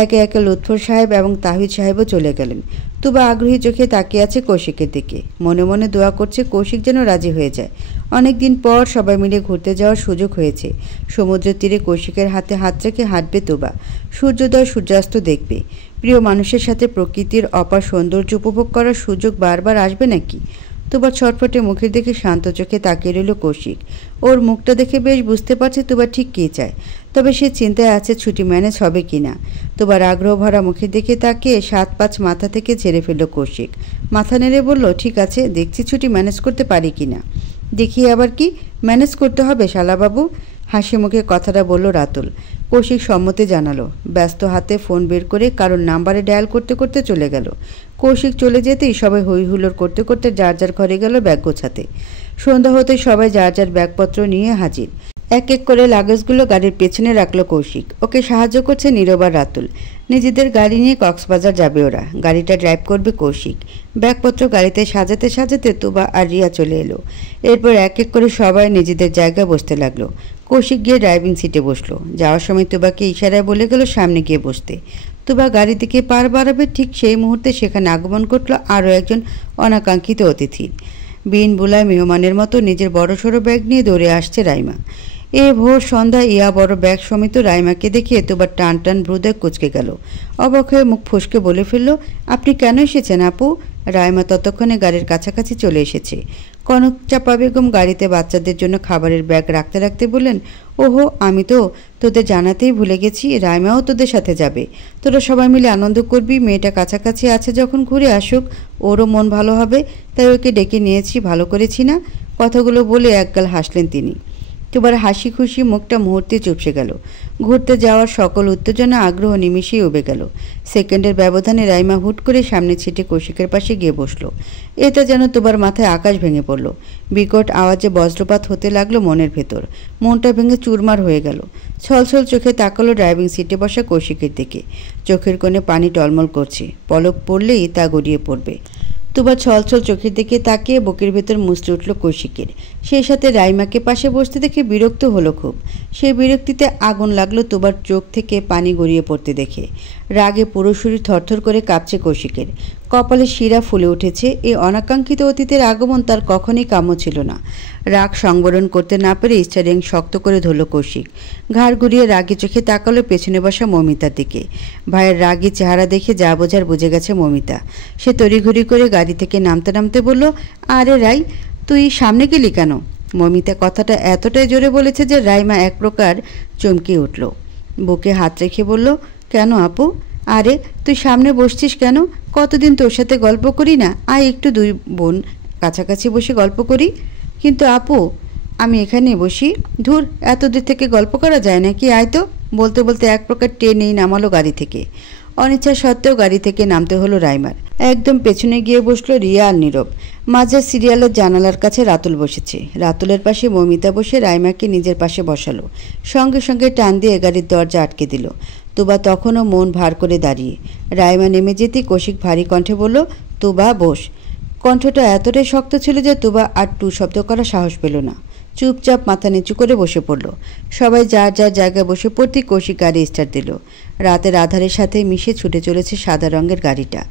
একে একে লুৎফর সাহেব এবং তাহিদ সাহেবও চলে গেলেন। তুবা আগ্রহী চোখে তাকিয়ে আছে কৌশিকের দিকে। মনে মনে দোয়া করছে কৌশিক যেন রাজি হয়ে যায়। অনেক দিন পর সবাই মিলে ঘুরতে যাওয়ার সুযোগ হয়েছে। সমুদ্র তীরে কৌশিকের হাতে হাত রেখে হাঁটবে তুবা। সূর্যোদয় সূর্যাস্ত দেখবে। প্রিয় মানুষের সাথে প্রকৃতির অপার সৌন্দর্য উপভোগ করার সুযোগ বারবার আসবে নাকি? তুবা ছটফটে মুখের দিকে শান্ত চোখে তাকিয়ে রইল কৌশিক। ওর মুখটা দেখে বেশ বুঝতে পারছে তুবা ঠিক কী চায়। তবে সে চিন্তায় আছে ছুটি ম্যানেজ হবে কি না। তুবার আগ্রহ ভরা মুখের দিকে তাকিয়ে 7-5 মাথা থেকে ছেড়ে ফেলল কৌশিক। মাথা নেড়ে বলল, ঠিক আছে, দেখছি ছুটি ম্যানেজ করতে পারি কি না। দেখি আবার কি ম্যানেজ করতে হবে শালাবাবু? হাসি মুখে কথাটা বলল রাতুল। কৌশিক সম্মতি জানালো। ব্যস্ত হাতে ফোন বের করে কারোর নাম্বারে ডায়াল করতে করতে চলে গেল। কৌশিক চলে যেতেই সবাই হই হুল্লোড় করতে করতে যার যার ঘরে গেল ব্যাগ গোছাতে। সন্ধ্যা হতে সবাই যার যার ব্যাগপত্র নিয়ে হাজির। এক এক করে লাগেজগুলো গাড়ির পেছনে রাখলো কৌশিক। ওকে সাহায্য করছে নীরব আর রাতুল। নিজেদের গাড়ি নিয়ে কক্সবাজার যাবে ওরা। গাড়িটা ড্রাইভ করবে কৌশিক। ব্যাগপত্র গাড়িতে সাজাতে সাজাতে তুবা আর রিয়া চলে এলো। এরপর এক এক করে সবাই নিজেদের জায়গায় বসতে লাগলো। কৌশিক গিয়ে ড্রাইভিং সিটে বসলো। যাওয়ার সময় তুবাকে ইশারায় বলে গেল সামনে গিয়ে বসতে। তুবা গাড়ি থেকে পার বাড়াবে, ঠিক সেই মুহূর্তে সেখানে আগমন ঘটল আরও একজন অনাকাঙ্ক্ষিত অতিথি। বিন বুলায় মেহমানের মতো নিজের বড়সড় ব্যাগ নিয়ে দৌড়ে আসছে রাইমা। এ ভোর সন্ধ্যা ইয়া বড় ব্যাগ সমেত রাইমাকে দেখিয়ে তোবার টান টান ভ্রুদে কুচকে গেল। অবাক হয়ে মুখ ফসকে বলে ফেলল, আপনি কেন এসেছেন আপু? রাইমা ততক্ষণে গাড়ির কাছাকাছি চলে এসেছে। কনক চাপা বেগম গাড়িতে বাচ্চাদের জন্য খাবারের ব্যাগ রাখতে রাখতে বললেন, ওহো, আমি তো তোদের জানাতেই ভুলে গেছি, রাইমাও তোদের সাথে যাবে। তোরা সবাই মিলে আনন্দ করবি, মেয়েটা কাছাকাছি আছে যখন ঘুরে আসুক, ওরও মন ভালো হবে, তাই ওকে ডেকে নিয়েছি, ভালো করেছি না? কথাগুলো বলে একগাল হাসলেন তিনি। তোবার হাসি খুশি মুখটা মুহূর্তে চুপসে গেল। ঘুরতে যাওয়ার সকল উত্তেজনা আগ্রহ নিমিশেই উবে গেল। সেকেন্ডের ব্যবধানে রাইমা হুট করে সামনে ছিটে কৌশিকের পাশে গিয়ে বসল। এতে যেন তোবার মাথায় আকাশ ভেঙে পড়ল। বিকট আওয়াজে বজ্রপাত হতে লাগলো মনের ভেতর। মনটা ভেঙে চুরমার হয়ে গেল। ছলছল চোখে তাকালো ড্রাইভিং সিটে বসা কৌশিকের দিকে। চোখের কোণে পানি টলমল করছে, পলক পড়লেই তা গড়িয়ে পড়বে। তোবার ছলছল চোখের দিকে তাকিয়ে বুকের ভেতর মুচড়ে উঠল কৌশিকের। সেই সাথে রাইমাকে পাশে বসতে দেখে বিরক্ত হলো খুব। সেই বিরক্তিতে আগুন লাগলো তোবার চোখ থেকে পানি গড়িয়ে পড়তে দেখে। রাগে পুরো শরীর থরথর করে কাঁপছে কৌশিকের। কপালে শিরা ফুলে উঠেছে। এই অনাকাঙ্ক্ষিত অতীতের আগমন তার কখনই কাম্য ছিল না। রাগ সংবরণ করতে না পেরে স্টিয়ারিং শক্ত করে ধরল কৌশিক। ঘাড় ঘুরিয়ে রাগি চোখে তাকালো পেছনে বসা মমিতার দিকে। ভাইয়ের রাগি চেহারা দেখে যা বোঝার বুঝে গেছে মমিতা। সে তড়িঘড়ি করে গাড়ি থেকে নামতে নামতে বলল, আরে রাই, তুই সামনে গেলি কেন? মমিতা কথাটা এতটাই জোরে বলেছে যে রাইমা এক প্রকার চমকে উঠল। বুকে হাত রেখে বলল, কেন আপু? আরে তুই সামনে বসছিস কেন? কতদিন তোর সাথে গল্প করি না, আয় একটু দুই বোন কাছাকাছি বসে গল্প করি। কিন্তু আপু, আমি এখানেই বসি। ধুর, এত দূর থেকে গল্প করা যায় নাকি? আয় তো। বলতে বলতে এক প্রকার টেনেই নামালো গাড়ি থেকে। অনিচ্ছা সত্ত্বেও গাড়ি থেকে নামতে হলো রাইমার। একদম পেছনে গিয়ে বসলো রিয়া আর নীরব। মাঝের সিরিয়ালের জানালার কাছে রাতুল বসেছে। রাতুলের পাশে মমিতা বসে রাইমাকে নিজের পাশে বসালো। সঙ্গে সঙ্গে টান দিয়ে গাড়ির দরজা আটকে দিল। তুবা তখনও মন ভার করে দাঁড়িয়ে। রাইমা নেমে যেতেই কৌশিক ভারী কণ্ঠে বলল, তুবা বস। কণ্ঠটা এতটাই শক্ত ছিল যে তুবা আর টু শব্দ করার সাহস পেল না। চুপচাপ মাথা নিচু করে বসে পড়ল। সবাই যার যার জায়গায় বসে পড়তেই কৌশিক গাড়ি স্টার্ট দিল। রাতের আধারের সাথে মিশে ছুটে চলেছে সাদা রঙের গাড়িটা।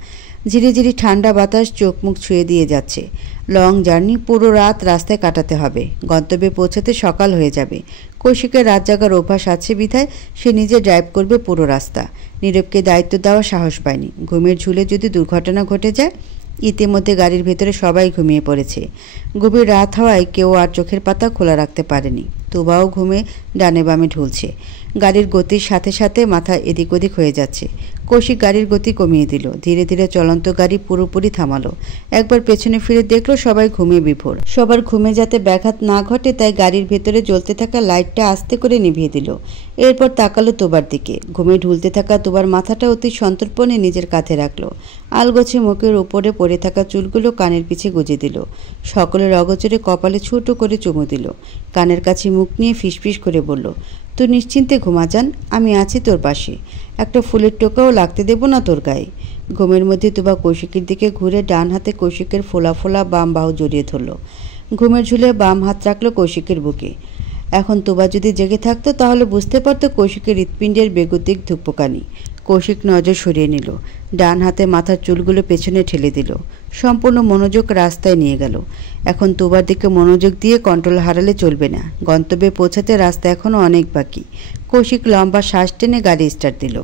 ঝিরি ঝিরি ঠান্ডা বাতাস চোখ মুখ ছুঁয়ে দিয়ে যাচ্ছে। লং জার্নি, পুরো রাত রাস্তায় কাটাতে হবে। গন্তব্যে পৌঁছাতে সকাল হয়ে যাবে। কৌশিকের রাত জাগার অভ্যাস আছে বিধায় সে নিজে ড্রাইভ করবে পুরো রাস্তা। নীরবকে দায়িত্ব দেওয়ার সাহস পায়নি। ঘুমের ঝুলে যদি দুর্ঘটনা ঘটে যায়। ইতিমধ্যে গাড়ির ভেতরে সবাই ঘুমিয়ে পড়েছে। গভীর রাত হওয়ায় কেউ আর চোখের পাতা খোলা রাখতে পারেনি। তুবাও ঘুমে ডানে বামে ঢুলছে। গাড়ির গতির সাথে সাথে মাথা এদিক ওদিক হয়ে যাচ্ছে। কৌশিক গাড়ির গতি কমিয়ে দিল। ধীরে ধীরে চলন্ত গাড়ি পুরোপুরি থামালো। একবার পেছনে ফিরে দেখলো সবাই ঘুমে বিভোর। সবার ঘুমে যাতে ব্যাঘাত না ঘটে তাই গাড়ির ভেতরে জ্বলতে থাকা লাইটটা আস্তে করে নিভিয়ে দিল। এরপর তাকালো তোবার দিকে। ঘুমে ঢুলতে থাকা তোবার মাথাটা অতি সন্তর্পণে নিজের কাঁধে রাখলো। আলগোছে মুখের উপরে পড়ে থাকা চুলগুলো কানের পিছে গুজে দিল। সকলের অগোচরে কপালে ছোট করে চুমু দিল। কানের কাছে মুখ নিয়ে ফিসফিস করে বলল, তুই নিশ্চিন্তে ঘুমা যান, আমি আছি তোর পাশে। একটা ফুলের টোকাও লাগতে দেব না তোর গায়ে। ঘুমের মধ্যে তুবা কৌশিকের দিকে ঘুরে ডান হাতে কৌশিকের ফোলা ফোলা বাম বাহু জড়িয়ে ধরল। ঘুমের ঝুলে বাম হাত রাখলো কৌশিকের বুকে। এখন তুবা যদি জেগে থাকতো তাহলে বুঝতে পারতো কৌশিকের হৃৎপিণ্ডের বেগতিক ধুকপুকানি। কৌশিক নজর সরিয়ে নিল। ডান হাতে মাথার চুলগুলো পেছনে ঠেলে দিল। সম্পূর্ণ মনোযোগ রাস্তায় নিয়ে গেল। এখন তুবার দিকে মনোযোগ দিয়ে কন্ট্রোল হারালে চলবে না। গন্তব্যে পৌঁছাতে রাস্তা এখনও অনেক বাকি। কৌশিক লম্বা শ্বাস টেনে গাড়ি স্টার্ট দিল।